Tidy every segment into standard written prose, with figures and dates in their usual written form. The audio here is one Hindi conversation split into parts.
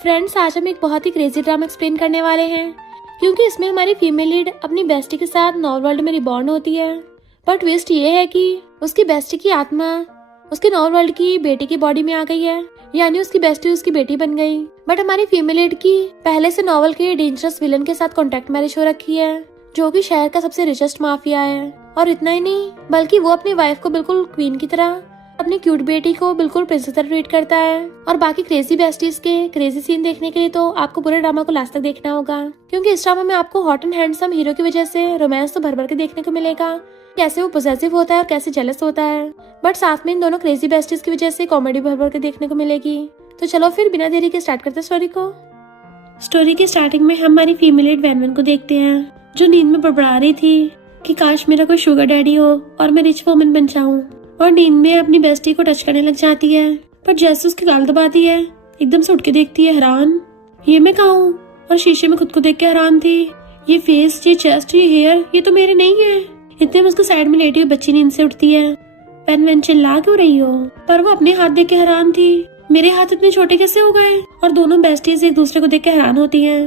फ्रेंड्स, आज हम एक बहुत ही क्रेजी ड्रामा एक्सप्लेन करने वाले हैं, क्योंकि इसमें हमारी फीमेल लीड अपनी बेस्टी के साथ नॉवल वर्ल्ड में रिबॉर्न होती है। पर ट्विस्ट ये है कि उसकी बेस्टी की आत्मा उसके नॉवल वर्ल्ड की बेटी की बॉडी में आ गई है, यानी उसकी बेस्टी उसकी बेटी बन गई। बट हमारी फीमेल लीड की पहले से नॉवल के डेंजरस विलन के साथ कॉन्ट्रैक्ट मैरिज हो रखी है, जो कि शहर का सबसे रिचेस्ट माफिया है। और इतना ही नहीं, बल्कि वो अपनी वाइफ को बिल्कुल क्वीन की तरह, अपनी क्यूट बेटी को बिल्कुल प्रिंसेस तरह ट्रीट करता है। और बाकी क्रेजी बेस्टीज के क्रेजी सीन देखने के लिए तो आपको पूरे ड्रामा को लास्ट तक देखना होगा, क्योंकि इस ड्रामा में आपको हॉट एंड हैंडसम हीरो की वजह से रोमांस तो भर भर के देखने को मिलेगा, कैसे वो पॉसेसिव होता है और कैसे जेलस होता है। बट साथ में इन दोनों क्रेजी बेस्टीज की वजह से कॉमेडी भर भर के देखने को मिलेगी। तो चलो फिर बिना देरी के स्टार्ट करते स्टोरी को। स्टोरी की स्टार्टिंग में हम हमारी फीमेल लीड वैनवन को देखते हैं, जो नींद में बड़बड़ा रही थी कि काश मेरा कोई शुगर डैडी हो और मैं रिच वुमन बन जाऊं। और नींद में अपनी बेस्टी को टच करने लग जाती है, पर जैसे उसकी गाल दबाती है एकदम से उठ के देखती है हैरान, ये मैं कहाँ हूँ। और शीशे में खुद को देख के हैरान थी, ये फेस, ये चेस्ट, ये हेयर, ये तो मेरे नहीं है। इतने में उसके साइड में लेटी हुई बच्ची नींद से उठती है। वैनवन चिल्ला क्यों रही हो? पर वो अपने हाथ देख के हैरान थी, मेरे हाथ इतने छोटे कैसे हो गए? और दोनों बेस्टीज एक दूसरे को देख के हैरान होती है।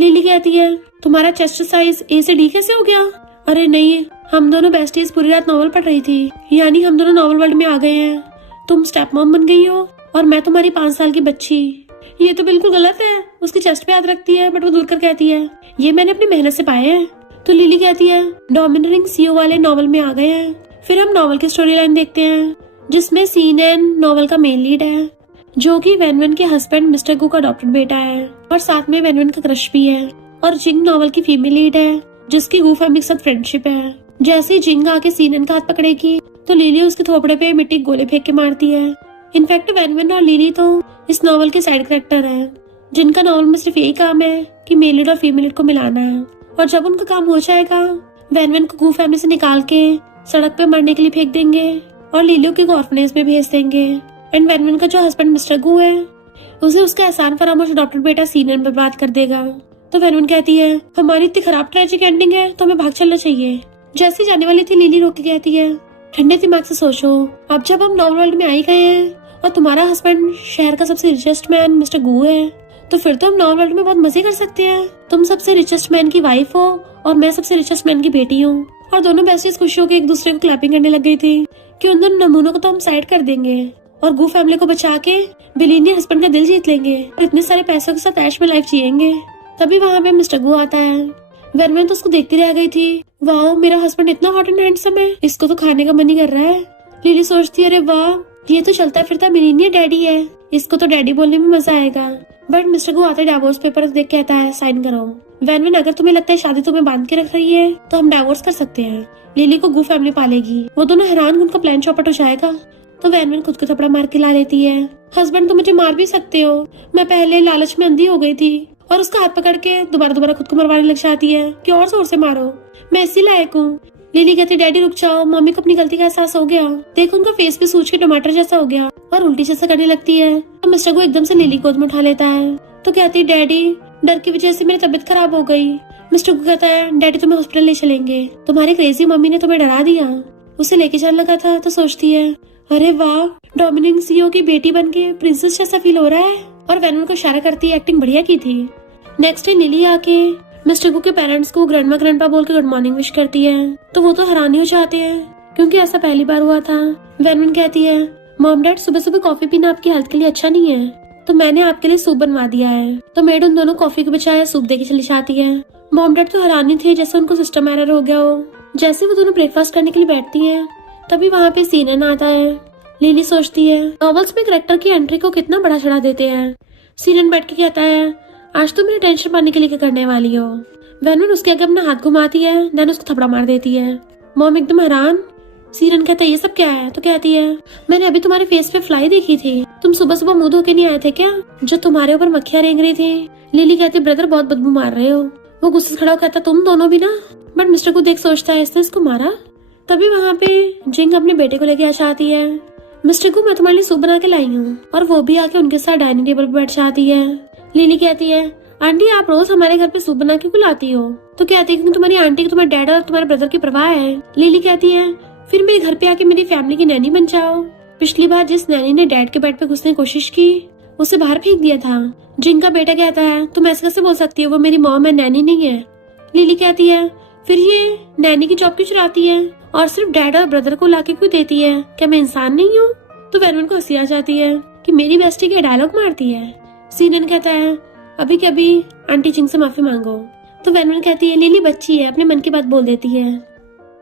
लिली कहती है, तुम्हारा चेस्ट साइज ए से डी कैसे हो गया? अरे नहीं, हम दोनों बेस्टीज पूरी रात नॉवल पढ़ रही थी, यानी हम दोनों नॉवल वर्ल्ड में आ गए हैं। तुम स्टेप मॉम बन गई हो और मैं तुम्हारी 5 साल की बच्ची। ये तो बिल्कुल गलत है। उसकी चेस्ट पे हाथ रखती है, बट वो दूर कर कहती है, ये मैंने अपनी मेहनत से पाए हैं। तो लिली कहती है, डोमिनेटिंग सीईओ वाले नॉवल में आ गए हैं। फिर हम नॉवल की स्टोरी लाइन देखते हैं, जिसमें सीनन नॉवल का मेन लीड है, जो कि वैनवन के हस्बैंड मिस्टर गू का अडॉप्टेड बेटा है, और साथ में वैनवन का क्रश भी है। और जिंग नॉवल की फीमेल लीड है, जिसकी गू फैमिली के साथ फ्रेंडशिप है। जैसे ही जिंग आके सीनन का हाथ पकड़ेगी तो लिली उसके थोपड़े पे मिट्टी के गोले फेंक के मारती है। इनफैक्ट वैनवन और लिली तो इस नॉवल के साइड कैरेक्टर है, जिनका नॉवल में सिर्फ यही काम है कि मेल लीड और फीमेल लीड को मिलाना है। और जब उनका काम हो जाएगा, वैनवन को गू फैमिली से निकाल के सड़क पे मरने के लिए फेंक देंगे और लिली को ऑर्फनेज में भेज देंगे। एंड वैनवन का जो हस्बैंड मिस्टर गू है, उसे उसका एहसान फरामोश डॉक्टर बेटा सीनन बर्बाद कर देगा। तो वैनवन कहती है, हमारी इतनी खराब ट्रेजिक एंडिंग है तो हमें भाग चलना चाहिए। जैसी जाने वाली थी, लिली रोक के कहती है, ठंडे दिमाग से सोचो, अब जब हम नॉवल वर्ल्ड में आ ही गए हैं और तुम्हारा हस्बैंड शहर का सबसे रिचेस्ट मैन मिस्टर गू है, तो फिर तो हम नॉवल वर्ल्ड में बहुत मजे कर सकते हैं। तुम सबसे रिचेस्ट मैन की वाइफ हो और मैं सबसे रिचेस्ट मैन की बेटी हूँ। और दोनों बेस्टीज खुशी होकर एक दूसरे को क्लैपिंग करने लग गई थी कि उन दोनों नमूनों को तो हम साइड कर देंगे और गू फैमिली को बचा के बिलियनियर हस्बैंड का दिल जीत लेंगे और इतने सारे पैसों के साथ ऐश में लाइफ जिएंगे। तभी वहाँ पे मिस्टर गू आता है। वैनवन तो उसको देखती रह गई थी, वाह मेरा हस्बैंड इतना हॉट एंड हैंडसम है, इसको तो खाने का मन ही कर रहा है। लिली सोचती है, अरे वाह ये तो चलता फिरता बिलियनियर डैडी है, इसको तो डैडी बोलने में मजा आएगा। बट मिस्टर गू आते डाइवोर्स पेपर देख कहता है, साइन करो। वैनवन, अगर तुम्हें लगता है शादी तुम्हें बांध के रख रही है तो हम डाइवोर्स कर सकते हैं, लिली को गू फैमिली पालेगी। वो दोनों हैरान, उनका प्लान चौपट हो जाएगा। तो वैनवन खुद को थपड़ा मार के ला लेती है, हस्बैंड तुम मुझे मार भी सकते हो, मैं पहले लालच में अंधी हो गई थी। और उसका हाथ पकड़ के दोबारा खुद को मरवाने लग जाती है कि और जोर से मारो, मैं इसी लायक हूँ। लिली कहती, डैडी रुक जाओ, मम्मी को अपनी गलती का एहसास हो गया, देखो उनका फेस भी सूज के टमाटर जैसा हो गया और उल्टी जैसा करने लगती है। तो मिस्टर को एकदम से लिली गोद में उठा लेता है, तो कहती, डैडी डर की वजह से मेरी तबीयत खराब हो गई। मिस्टर को कहता है, डैडी तुम्हें हॉस्पिटल ले चलेंगे, तुम्हारी क्रेजी मम्मी ने तुम्हें डरा दिया। उसे लेके जाने लगा था तो सोचती है, अरे वाह डोमिनिक सीईओ की बेटी बन के प्रिंसेस जैसा फील हो रहा है। और वैनवन को इशारा करती है, एक्टिंग बढ़िया की थी। नेक्स्ट डे लिली आके मिस्टर गू के पेरेंट्स को ग्रैंडमा ग्रैंडपा बोल के गुड मॉर्निंग विश करती है, तो वो तो हैरानी हो जाते हैं क्योंकि ऐसा पहली बार हुआ था। वैनवन कहती है, मॉम डैड सुबह सुबह कॉफी पीना आपकी हेल्थ के लिए अच्छा नहीं है, तो मैंने आपके लिए सूप बनवा दिया है। तो मेड उन दोनों कॉफी के बजाय सूप देके चली जाती है। मॉम डैड तो हैरानी थे, जैसे उनको सिस्टम एरर हो गया हो। जैसे वो दोनों ब्रेकफास्ट करने के लिए बैठती है, तभी वहाँ पे सीनन आता है। लिली सोचती है, नॉवेल्स में कैरेक्टर की एंट्री को कितना बड़ा चढ़ा देते हैं। सीनन बैठ के कहता है, आज तो मेरी टेंशन पाने के लिए क्या करने वाली हो। वैनवन उसके आगे अपना हाथ घुमाती है, देन उसको थपड़ा मार देती है। मॉम एकदम हैरान। सीनन कहता है, ये सब क्या है? तो कहती है, मैंने अभी तुम्हारे फेस पे फ्लाई देखी थी, तुम सुबह सुबह मुंह धो के नहीं आए थे क्या, जो तुम्हारे ऊपर मक्खियां रेंग रही थी। लिली कहती, ब्रदर बहुत बदबू मार रहे हो। वो गुस्से से खड़ा कहता, तुम दोनों भी ना। बट मिस्टर को देख सोचता है, इसने इसको मारा। तभी वहाँ पे जिंग अपने बेटे को लेके आ जाती है। मिस्टर को मैं तुम्हारे लिए सूप बना के लाई हूँ, और वो भी आके उनके साथ डाइनिंग टेबल पर बैठ जाती है। लिली कहती है, आंटी आप रोज हमारे घर पे सूप बना के क्यों लाती हो? तो कहती है, क्योंकि तुम्हारी आंटी को तुम्हारे डैड और तुम्हारे ब्रदर की परवाह है। लिली कहती है, फिर मेरे घर पे आके मेरी फैमिली की नैनी बन जाओ। पिछली बार जिस नैनी ने डैड के बेड पे घुसने की कोशिश की, उसे बाहर फेंक दिया था। जिंग का बेटा कहता है तुम ऐसे कैसे बोल सकती हो, वो मेरी मॉम है, नैनी नहीं है। लिली कहती है फिर ये नैनी की जॉब क्यों चुराती है और सिर्फ डैड और ब्रदर को लाके क्यों देती है, क्या मैं इंसान नहीं हूँ? तो वेनवन को हंसी आ जाती है कि मेरी बेस्टी के डायलॉग मारती है। सीनन कहता है अभी कभी आंटी जिंग से माफी मांगो। तो वेनवन कहती है लिली बच्ची है, अपने मन की बात बोल देती है।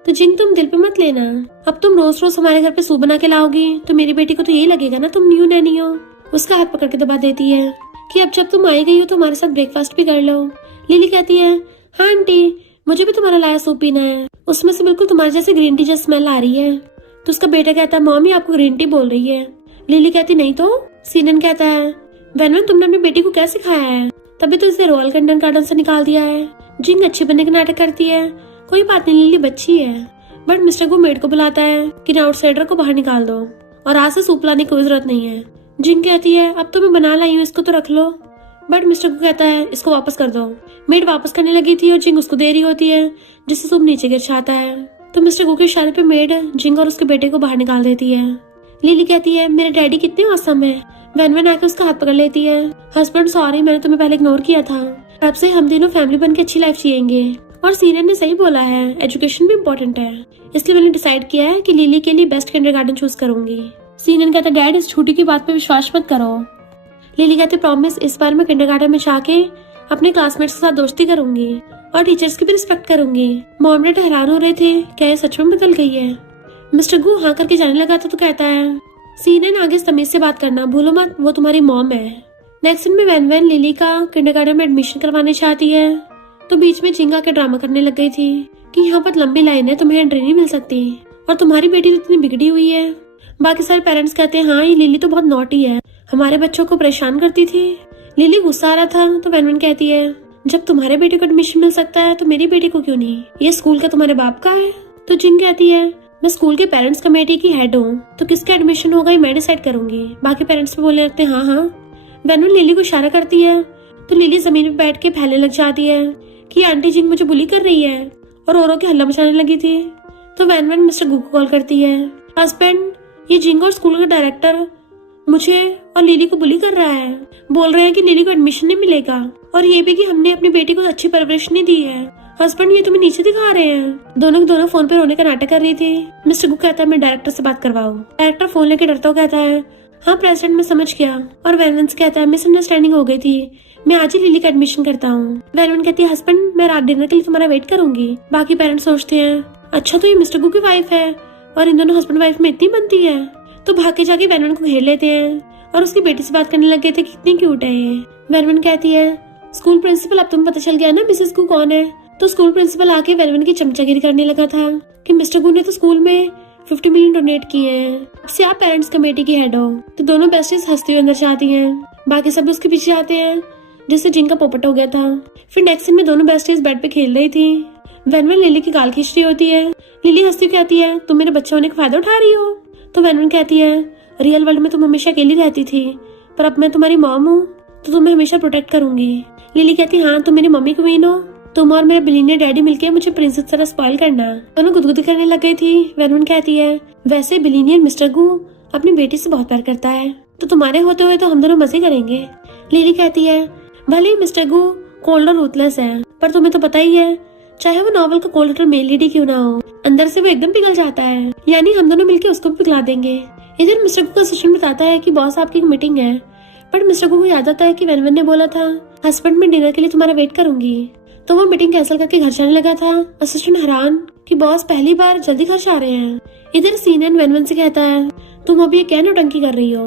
तो जिंग तुम दिल पे मत लेना, अब तुम रोज रोज हमारे घर पे सूप बना के लाओगी तो मेरी बेटी को तो यही लगेगा ना तुम न्यू नैनी हो। उसका हाथ पकड़ के दबा देती है कि अब जब तुम आई गई हो तो हमारे साथ ब्रेकफास्ट भी कर लो। लिली कहती है हाँ आंटी, मुझे भी तुम्हारा लाया सूप पीना है, उसमें से बिल्कुल तुम्हारे जैसे ग्रीन टी जैसी स्मेल आ रही है। तो उसका बेटा कहता है मॉमी आपको ग्रीन टी बोल रही है। लिली कहती नहीं तो। सीनन कहता है वेनवन तुमने अपनी बेटी को क्या सिखाया है, तभी तो इसे रॉयल गार्डन से निकाल दिया है। जिंग अच्छी बनने का नाटक करती है, कोई बात नहीं लिली बच्ची है। बट मिस्टर गू मेड को बुलाता है कि आउटसाइडर को बाहर निकाल दो और आज से सूप लाने की कोई जरूरत नहीं है। जिंग कहती है अब तो मैं बना लाई हूँ, इसको तो रख लो। बट मिस्टर गू कहता है इसको वापस कर दो। मेड वापस करने लगी थी और जिंग उसको दे रही होती है, जिससे सूप नीचे गिर जाता है। तो मिस्टर गू के इशारे पे मेड जिंग और उसके बेटे को बाहर निकाल देती है। लिली कहती है मेरे डैडी कितने औसम है। वेनवन आके उसका हाथ पकड़ लेती है। हस्बैंड सॉरी, मैंने तुम्हें पहले इग्नोर किया था, अब से हम दोनों फैमिली बन के अच्छी लाइफ जिएंगे। और सीनियर ने सही बोला है, एजुकेशन भी इम्पोर्टेंट है, इसलिए मैंने डिसाइड किया है कि लिली के लिए बेस्ट किंडरगार्टन चूज करूंगी। सीनियर कहता डैड इस छोटी की बात पे विश्वास मत करो। लिली कहते प्रॉमिस इस बार मैं किंडरगार्टन में जाके अपने क्लासमेट्स के साथ दोस्ती करूंगी और टीचर्स की भी रिस्पेक्ट करूंगी। मॉम डैड हैरान हो रहे थे, क्या ये सच में बदल गई है? मिस्टर गू हाँ करके जाने लगा था तो कहता है सीनियर आगे तमीज से बात करना भूलो मत, वो तुम्हारी मॉम है। नेक्स्ट दिन में वैन लिली का किंडरगार्टन में एडमिशन करवाने चाहती है तो बीच में जिंगा के ड्रामा करने लग गई थी कि यहाँ पर लंबी लाइन है, तुम्हें एंट्री नहीं मिल सकती और तुम्हारी बेटी तो इतनी बिगड़ी हुई है। बाकी सारे पेरेंट्स कहते हैं हाँ ये लिली तो बहुत नॉटी है, हमारे बच्चों को परेशान करती थी। लिली गुस्सा आ रहा था तो वैन कहती है जब तुम्हारे बेटे को एडमिशन मिल सकता है तो मेरी बेटी को क्यों नहीं, ये स्कूल का तुम्हारे बाप का है। तो जिंग कहती है मैं स्कूल के पेरेंट्स कमेटी की हेड हूँ तो किसका एडमिशन होगा ये मैं डिसाइड करूंगी। बाकी पेरेंट्स भी बोले लगते हैं हाँ हाँ। वैन लिली को इशारा करती है तो लिली जमीन पे बैठ के फैलने लग जाती है कि आंटी जिंग मुझे बुली कर रही है और औरों के हल्ला मचाने लगी थी। तो वैन मिस्टर गू को कॉल करती है हस्बैंड ये जिंग और स्कूल का डायरेक्टर मुझे और लिली को बुली कर रहा है, बोल रहे हैं कि लिली को एडमिशन नहीं मिलेगा और ये भी कि हमने अपनी बेटी को अच्छी परवरिश नहीं दी है। हस्बैंड ये तुम्हें नीचे दिखा रहे हैं। दोनों फोन पे रोने का नाटक कर रही थी। मिस्टर गू कहता है मैं डायरेक्टर से बात करवाऊं। डायरेक्टर फोन लेके डरता हुआ कहता है हाँ प्रेसिडेंट मैं समझ गया। और वैनवन कहता है मिसअंडरस्टैंडिंग हो गई थी, मैं आज ही लिली का एडमिशन करता हूँ। वैनवन कहती है हस्बैंड मैं रात डिनर के लिए तुम्हारा वेट करूंगी। बाकी पेरेंट्स सोचते हैं अच्छा तो ये मिस्टर गू की वाइफ है और इन दोनों हस्बैंड वाइफ में इतनी बनती है। तो भाग के जाके वैनवन को घेर लेते हैं और उसकी बेटी से बात करने लग गए थे कितनी क्यूट है ये। वैनवन कहती है स्कूल प्रिंसिपल अब तुम्हें पता चल गया ना मिसेस गू कौन है। तो स्कूल प्रिंसिपल आके वैनवन की चमचागिरी करने लगा था कि मिस्टर गू ने तो स्कूल में 50 मिलियन डोनेट किए हैं, अब से आप पेरेंट्स कमेटी की हेड हो। तो दोनों बेस्टीज हंसती हुई अंदर जाती हैं, बाकी सब उसके पीछे आते हैं जिससे जिंग का पोपट हो गया था। फिर नेक्स्ट सीन में दोनों बेस्टीज बेड पे खेल रही थी। वैनवन लिली की गाल खींच रही होती है। लिली हंसती कहती है तुम मेरे बच्चे होने का फायदा उठा रही हो। तो वैनवन कहती है रियल वर्ल्ड में तुम हमेशा अकेली रहती थी पर अब मैं तुम्हारी मॉम हूँ तो तुम्हें हमेशा प्रोटेक्ट करूंगी। लिली कहती हाँ तुम मेरी मम्मी क्वीन हो, तुम और मेरे बिलीनियर डैडी मिलके मुझे प्रिंसेस तरह स्पॉइल करना। दोनों गुदगुदी करने लग गई थी। वैनवन कहती है वैसे बिलीनियर मिस्टर गू अपनी बेटी से बहुत प्यार करता है तो तुम्हारे होते हुए तो हम दोनों मजे करेंगे। लिली कहती है भले ही मिस्टर गू कोल्ड और रूथलेस है पर तुम्हें तो पता ही है चाहे वो नॉवल का कोल्ड लेटर मेल लीडी क्यों ना हो, अंदर से वो एकदम पिघल जाता है, यानी हम दोनों मिलके उसको भी पिघला देंगे। इधर मिस्टर गू का सचिन बताता है कि बॉस आपकी मीटिंग है बट मिस्टर गू को याद आता है कि वैनवन ने बोला था हस्बैंड मैं डिनर के लिए तुम्हारा वेट करूंगी। तो वो मीटिंग कैंसिल करके घर जाने लगा था। असिस्टेंट हैरान कि बॉस पहली बार जल्दी घर जा रहे हैं। इधर सीनियर वैनवन से कहता है तुम अभी ये क्या नौटंकी कर रही हो।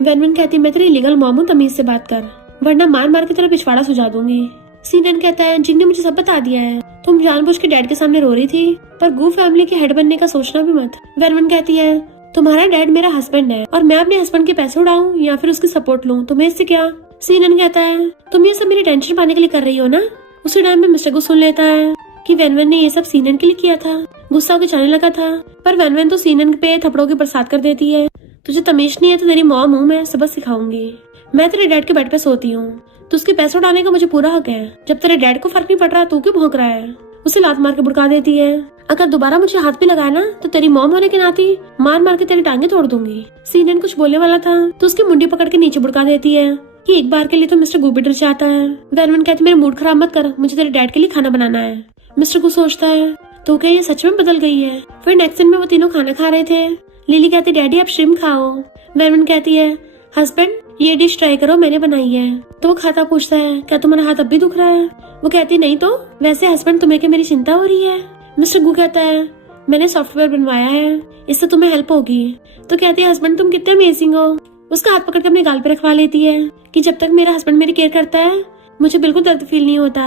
वैनवन कहती मैं तेरी लीगल मॉम हूँ, तमीज से बात कर वरना मार मार के तेरा पिछवाड़ा सुझा दूंगी। सीनियर कहता है जिंग ने मुझे सब बता दिया है, तुम जानबूझ के डैड के सामने रो रही थी पर गू फैमिली के हेड बनने का सोचना भी मत। वैनवन कहती है तुम्हारा डैड मेरा हस्बैंड है और मैं अपने हस्बैंड के पैसे उड़ाऊं या फिर उसकी सपोर्ट लूं, तुम्हें इससे क्या। सीनियर कहता है तुम ये सब मेरी टेंशन पाने के लिए कर रही हो ना। उसी टाइम में मिस्टर गू सुन लेता है कि वैनवन ने ये सब सीनियर के लिए किया था। गुस्सा होकर जाने लगा था पर वैनवन तो सीनियर पे थपड़ों की बरसात कर देती है। तुझे तमीज नहीं है तो तेरी मॉम हूँ, मैं सबक सिखाऊंगी। मैं तेरे डैड के बेड पे सोती हूँ तो उसके पैसे उड़ाने का मुझे पूरा हक है। जब तेरे डैड को फर्क नहीं पड़ रहा तू क्यों भौंक रहा है। उसे लात मार के भड़का देती है। अगर दोबारा मुझे हाथ भी लगाया ना तो तेरी मॉम होने के नाते मार मार के तेरी टांगे तोड़ दूंगी। सीनियन कुछ बोलने वाला था तो उसकी मुंडी पकड़ के नीचे भड़का देती है कि एक बार के लिए तो मिस्टर गू भी डर जाता है। वैनवन कहती मेरा मूड खराब मत कर, मुझे तेरे डैड के लिए खाना बनाना है। मिस्टर गू सोचता है तो क्या ये सच में बदल गई है। फिर नेक्स्ट दिन में वो तीनों खाना खा रहे थे। लिली कहती डैडी आप श्रिम्प खाओ। वैनवन कहती है हस्बैंड ये डिश ट्राई करो, मैंने बनाई है। तो वो खाता पूछता है क्या तुम्हारा हाथ अब भी दुख रहा है। वो कहती नहीं तो वैसे हस्बैंड तुम्हें क्या मेरी चिंता हो रही है। मिस्टर गू कहता है मैंने सॉफ्टवेयर बनवाया है, इससे तुम्हें हेल्प होगी। तो कहती है हस्बैंड तुम कितने अमेजिंग हो। उसका हाथ पकड़ के अपने गाल पे रखवा लेती है कि जब तक मेरा हस्बैंड मेरी केयर करता है मुझे बिल्कुल दर्द फील नहीं होता।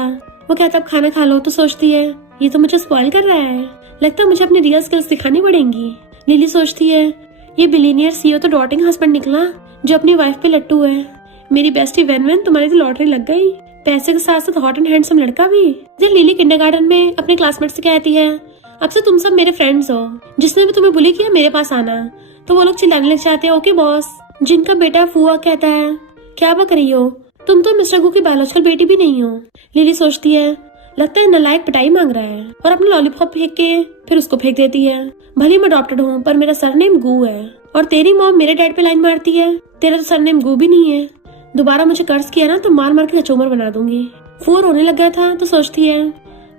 वो कहता अब खाना खा लो। तो सोचती है ये तो मुझे स्पॉइल कर रहा है, लगता है मुझे अपनी रियल स्किल्स दिखानी पड़ेंगी। लिली सोचती है ये बिलियनियर सीईओ तो डॉटिंग हस्बैंड निकला जो अपनी वाइफ पे लट्टू है। मेरी बेस्टी वैनवन तुम्हारी तो लॉटरी लग गई, पैसे के साथ साथ हॉट एंड हैंडसम लड़का भी। जब लिली किंडरगार्टन में अपने क्लासमेट से कहती है अब से तुम सब मेरे फ्रेंड्स हो, जिसने भी तुम्हें बुली किया मेरे पास आना। तो वो लोग चिल्लाने लग जाते हैं ओके बॉस। जिनका बेटा फुआ कहता है क्या बक रही हो, तुम तो मिस्टर गू की बायोलॉजिकल बेटी भी नहीं हो। लिली सोचती है लगता है नालायक पिटाई मांग रहा है और अपना लॉलीपॉप फेंक के फिर उसको फेंक देती है। भले मैं अडॉप्टेड हूँ पर मेरा सरनेम गू है और तेरी मॉम मेरे डैड पे लाइन मारती है, तेरा तो सरनेम गू भी नहीं है। दोबारा मुझे कर्ज किया ना तो मार मार के कचूमर बना दूंगी। फुआ रोने लग गया था तो सोचती है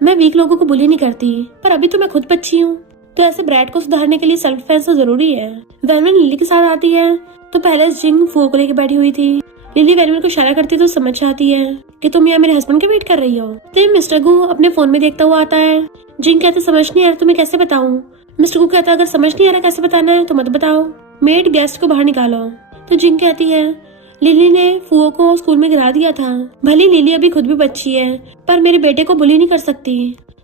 मैं वीक लोगों को बुली नहीं करती पर अभी तो मैं खुद बच्ची हूँ, तो ऐसे ब्रैड को सुधारने के लिए सेल्फ डिफेंस तो जरूरी है। वैनवन लिली के साथ आती है तो पहले जिंग फुआ को लेकर बैठी हुई थी। लिली वैनवन को इशारा करती तो समझ जाती है कि तुम यहाँ मेरे हस्बैंड के वेट कर रही हो। तो मिस्टर गू अपने फोन में देखता हुआ आता है। जिंग कहते समझ नहीं आ रहा तुम्हें कैसे बताऊं। मिस्टर गू कहता अगर समझ नहीं आ रहा कैसे बताना है तो मत बताओ, मेड गेस्ट को बाहर निकालो। तो जिंग कहती है लिली ने फुओ को स्कूल में गिरा दिया था, भले लिली अभी खुद भी बच्ची है पर मेरे बेटे को बुली नहीं कर सकती।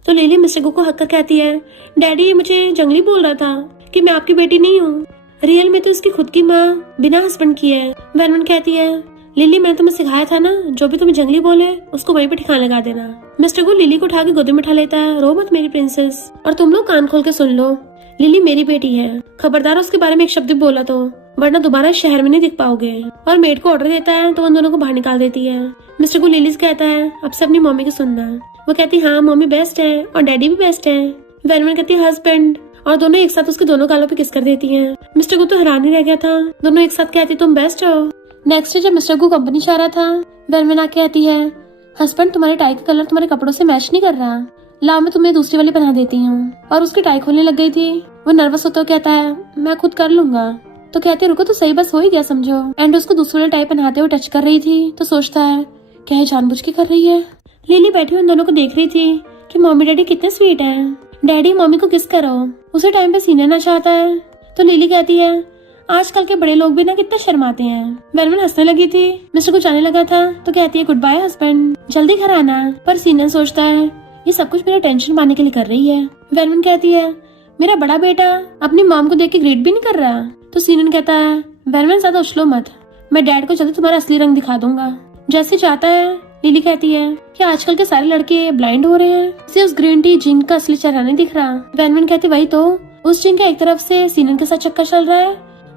तो लिली मिस्टर गू को हक कर कहती है डैडी मुझे जंगली बोल रहा था कि मैं आपकी बेटी नहीं हूँ, रियल में तो इसकी खुद की माँ बिना हस्बैंड की है। वैनवन कहती है लिली मैंने तुम्हें सिखाया था ना, जो भी तुम्हें जंगली बोले उसको वहीं पे ठिकाना लगा देना। मिस्टर गू लिली को उठा के गोदी में उठा लेता है रो मत मेरी प्रिंसेस, और तुम लोग कान खोल के सुन लो लिली मेरी बेटी है, खबरदार उसके बारे में एक शब्द भी बोला तो वरना दोबारा शहर में नहीं दिख पाओगे। और मेड को ऑर्डर देता है तो उन दोनों को बाहर निकाल देती है। मिस्टर गू लिली से कहता है अब से अपनी मम्मी की सुनना। वो कहती हाँ मम्मी बेस्ट है और डैडी भी बेस्ट है। वैनवन कहती है हस्बैंड, और दोनों एक साथ उसके दोनों गालों पे किस कर देती हैं। मिस्टर गू तो हैरान ही रह गया था, दोनों एक साथ कहती तुम बेस्ट हो। नेक्स्ट डे जब मिस्टर गू कंपनी जा रहा था वैनवन आके कहती है हस्बैंड तुम्हारे टाई का कलर तुम्हारे कपड़ों से मैच नहीं कर रहा, लाओ मैं तुम्हें दूसरी वाली पहना देती हूँ। और उसकी टाई खोलने लग गई थी। वो नर्वस होता कहता है मैं खुद कर लूंगा। तो कहते रुको तो सही बस हो ही गया समझो। एंड उसको दूसरी वाली टाई पहनाते हुए टच कर रही थी तो सोचता है क्या जानबूझ के कर रही है। लिली बैठी उन दोनों को देख रही थी कि मम्मी डैडी कितने स्वीट है, डैडी मम्मी को किस करो। उसी टाइम पे सीने ना चाहता है तो लिली कहती है आजकल के बड़े लोग भी ना कितना शर्माते हैं। वैनवन हंसने लगी थी। मिस्टर को जाने लगा था तो कहती है गुड बाय हस्बैंड, जल्दी घर आना। पर सीने सोचता है ये सब कुछ मेरा टेंशन पाने के लिए कर रही है। वैनवन कहती है मेरा बड़ा बेटा अपनी मॉम को देख के ग्रेट भी नहीं कर रहा। तो सीनन कहता है वैनवन ज्यादा उछलो मत, मैं डैड को जल्दी तुम्हारा असली रंग दिखा दूंगा। जैसे चाहता है। लिली कहती है कि आजकल के सारे लड़के ब्लाइंड हो रहे हैं, इसे उस ग्रीन टी जिंक का असली चेहरा नहीं दिख रहा। वैनवन कहती वही तो, उस जिंक का एक तरफ से सीनन के साथ चक्कर चल रहा है,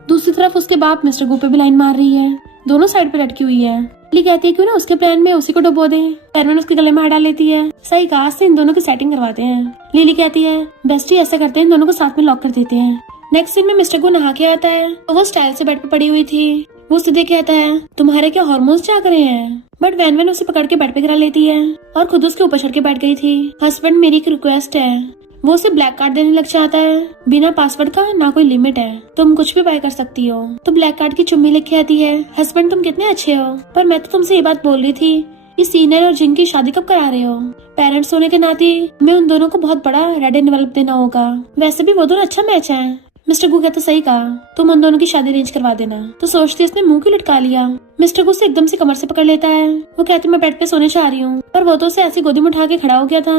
दूसरी तरफ उसके बाप मिस्टर गू पे भी लाइन मार रही है, दोनों साइड पे लटकी हुई है। लिली कहती है क्यों ना उसके प्लान में उसी को डुबो दे। वैनवन उसके गले में हाथ डाल लेती है। सही कहा, से इन दोनों की सेटिंग करवाते हैं। लिली कहती है बेस्टी ऐसा करते हैं, इन दोनों को साथ में लॉक कर देते हैं। नेक्स्ट सीन में मिस्टर गू नहा के आता है तो वो स्टाइल से बेड पे पड़ी हुई थी। वो उससे देख कहता है तुम्हारे क्या हार्मोन्स जाग रहे हैं। बट वैनवन उसे पकड़ के बेड पे गिरा लेती है और खुद उसके ऊपर चढ़ के बैठ गई थी। हस्बैंड मेरी एक रिक्वेस्ट है। वो उसे ब्लैक कार्ड देने लग जाता है, बिना पासवर्ड का ना कोई लिमिट है, तुम कुछ भी बाय कर सकती हो। तो ब्लैक कार्ड की चुम्मी लेके आती है। हस्बैंड तुम कितने अच्छे हो, पर मैं तो तुमसे ये बात बोल रही थी कि सीनियर और जिंग की शादी कब करा रहे हो। पेरेंट्स होने के नाते मैं उन दोनों को बहुत बड़ा रेड एनवेलप देना होगा, वैसे भी वो दोनों अच्छा मैच है। मिस्टर गू कहता सही कहा, तुम उन दोनों की शादी अरेंज करवा देना। तो सोचती इसने मुंह क्यों लटका लिया। मिस्टर गू से एकदम से कमर से पकड़ लेता है। वो कहती मैं बेड पे सोने जा रही हूँ, पर वो तो उसे ऐसी गोदी में उठा के खड़ा हो गया था।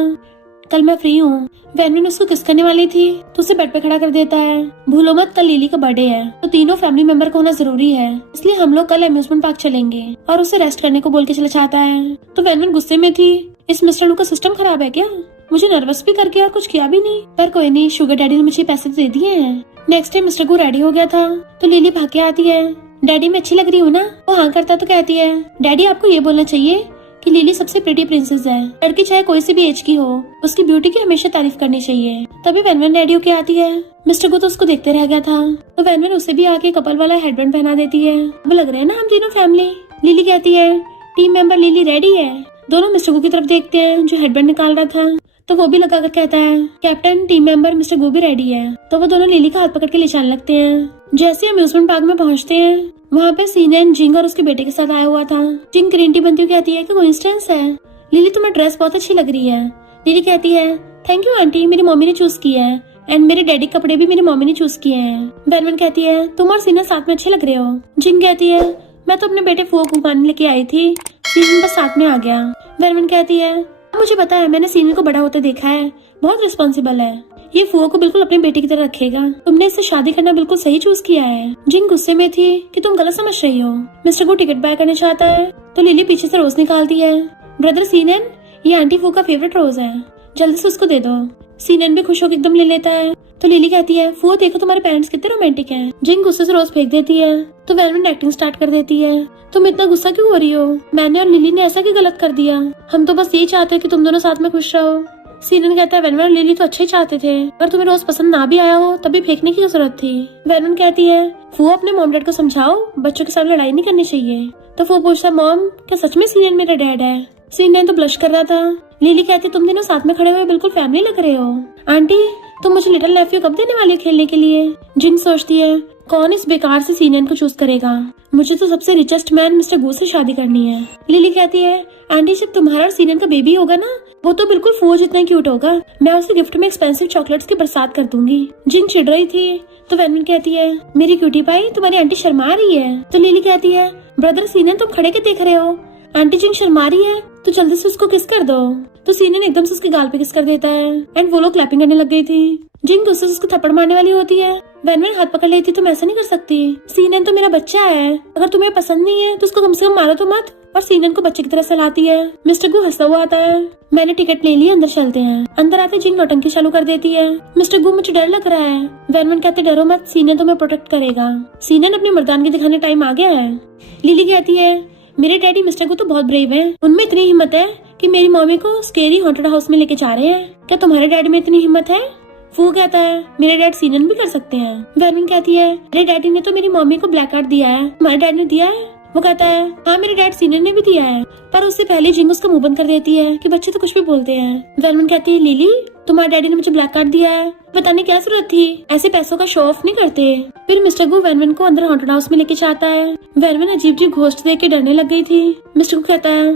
कल मैं फ्री हूँ। वैनवन उसको किस करने वाली थी तो उसे बेड पे खड़ा कर देता है। भूलो मत कल लिली का बर्थडे है, तो तीनों फैमिली मेंबर को होना जरूरी है, इसलिए हम लोग कल अम्यूजमेंट पार्क चलेंगे। और उसे रेस्ट करने को बोल के चला जाता है। तो वैनवन गुस्से में थी, इस मिस्टर नु का सिस्टम खराब है क्या, मुझे नर्वस भी करके और कुछ किया भी नहीं। पर कोई नहीं, शुगर डैडी ने मुझे पैसे दे दिए हैं। नेक्स्ट डे मिस्टर गू रेडी हो गया था तो लिली भाग के आती है। डैडी मैं अच्छी लग रही हूँ ना। वो हाँ करता तो कहती है डैडी आपको ये बोलना चाहिए कि लिली सबसे प्रिटी प्रिंसेस है। लड़की चाहे कोई सी भी एज की हो, उसकी ब्यूटी की हमेशा तारीफ करनी चाहिए। तभी वैन रेडी होके आती है। मिस्टर गो तो उसको देखते रह गया था, तो वैन उसे भी आके कपल वाला हेडबैंड पहना देती है। अब लग रहे हैं ना हम तीनों फैमिली। लिली कहती है टीम मेंबर लिली रेडी है। दोनों मिस्टर गो की तरफ देखते हैं जो हेडबैंड निकाल रहा था, तो वो भी लगाकर कहता है कैप्टन टीम मेंबर मिस्टर गो भी रेडी है। तो वो दोनों लिली का हाथ पकड़ के ले जाने लगते हैं। जैसे अम्यूजमेंट पार्क में पहुंचते हैं, वहाँ पे सीनन जिंग और उसके बेटे के साथ आया हुआ था। जिंग ग्रीन टी बनती हुई कहती है कि कोइंसिडेंस है, लिली तुम्हें ड्रेस बहुत अच्छी लग रही है। लिली कहती है थैंक यू आंटी, मेरी मम्मी ने चूज किया है एंड मेरे डैडी के कपड़े भी मेरी मम्मी ने चूज किए हैं। वैन कहती है तुम और सीनन साथ में अच्छे लग रहे हो। जिंग कहती है मैं तो अपने बेटे फुआ को घुमाने लेके आई थी, सीनन बस साथ में आ गया। वैन कहती है मुझे पता है, मैंने सीनन को बड़ा होते देखा है, बहुत रिस्पॉन्सिबल है, ये फुआ को बिल्कुल अपनी बेटी की तरह रखेगा। तुमने इससे शादी करना बिल्कुल सही चूज किया है। जिंग गुस्से में थी कि तुम गलत समझ रही हो। मिस्टर को टिकट बाय करना चाहता है, तो लिली पीछे से रोज निकालती है। ब्रदर सीनन, ये आंटी फुआ का फेवरेट रोज है, जल्दी से उसको दे दो। सीनन भी खुश होकर एकदम ले लेता है। तो लिली कहती है फुआ देखो तुम्हारे पेरेंट्स कितने रोमांटिक हैं। जिंग गुस्से से रोज फेंक देती है, तो वैन एक्टिंग स्टार्ट कर देती है। तुम इतना गुस्सा क्यों हो रही हो? मैंने और लिली ने ऐसा क्यों गलत कर दिया? हम तो बस यही चाहते कि तुम दोनों साथ में खुश रहो। सीनन कहता है वैन और लिली तो अच्छे ही चाहते थे, पर तुम्हें रोज पसंद ना भी आया हो तभी फेंकने की जरूरत थी। वैन कहती है फुआ अपने मॉम डैड को समझाओ, बच्चों के साथ लड़ाई नहीं करनी चाहिए। तो फुआ पूछता है मॉम क्या सच में सीनन मेरा डैड है? सीनन तो ब्लश कर रहा था। लिली कहती तुम दोनों साथ में खड़े हुए बिल्कुल फैमिली लग रहे हो। आंटी तुम मुझे लिटिल नेफ्यू कब देने वाली हो खेलने के लिए? जिंग सोचती है कौन इस बेकार से सीनन को चूज करेगा, मुझे तो सबसे रिचेस्ट मैन मिस्टर गो से शादी करनी है। लिली कहती है आंटी जब तुम्हारा और सीनन का बेबी होगा ना, वो तो बिल्कुल फुआ जितना क्यूट होगा, मैं उसे गिफ्ट में एक्सपेंसिव चॉकलेट्स की बरसात कर दूंगी। जिंग चिढ़ रही थी, तो वैन कहती है मेरी क्यूटी पाई तुम्हारी आंटी शर्मा रही है। तो लिली कहती है ब्रदर सीनन तुम खड़े के देख रहे हो, आंटी जिंग शर्मा रही है तो जल्दी से उसको किस कर दो। तो सीनन एकदम से उसके गाल पे किस कर देता है एंड वो लोग क्लैपिंग करने लग गई थी। जिंग गुस्से से उसको थप्पड़ मारने वाली होती है। वैन हाथ पकड़ लेती तुम ऐसा नहीं कर सकती, सीनन तो मेरा बच्चा है, अगर तुम्हें पसंद नहीं है तो उसको कम से कम मारो तो मत। और सीनन को बच्चे की तरह सहलाती है। मिस्टर गो हंसता हुआ आता है मैंने टिकट ले ली, अंदर चलते हैं। अंदर आते जिंग नौटंकी चालू कर देती है। मिस्टर गो मुझे डर लग रहा है। वैन कहते डरो मत, सीनन तुम्हें प्रोटेक्ट करेगा। सीनन अपनी मर्दानगी दिखाने टाइम आ गया है। लिली कहती है मेरे डैडी मिस्टर गो तो बहुत ब्रेव है, उनमें इतनी हिम्मत है कि मेरी मम्मी को स्केरी हॉन्टेड हाउस में लेके जा रहे हैं, क्या तुम्हारे डैडी में इतनी हिम्मत है? फू कहता है मेरे डैड सीनन भी कर सकते हैं। वैन कहती है मेरे डैडी ने तो मेरी मम्मी को ब्लैक कार्ड दिया है, तुम्हारे डैड ने दिया है? वो कहता है हाँ मेरे डैड सीनन ने भी दिया है, पर उससे पहले जिंग उसका मुंह बंद कर देती है कि बच्चे तो कुछ भी बोलते हैं। वैन कहती है लिली तुम्हारे डैडी ने मुझे ब्लैक कार्ड दिया है, बताने क्या जरूरत थी, ऐसे पैसों का शो ऑफ नहीं करते। फिर मिस्टर गो वैन को अंदर हॉन्टेड हाउस में लेके जाता है। वैन अजीब जी घोस्ट देख के डरने लग गई थी। मिस्टर गो कहता है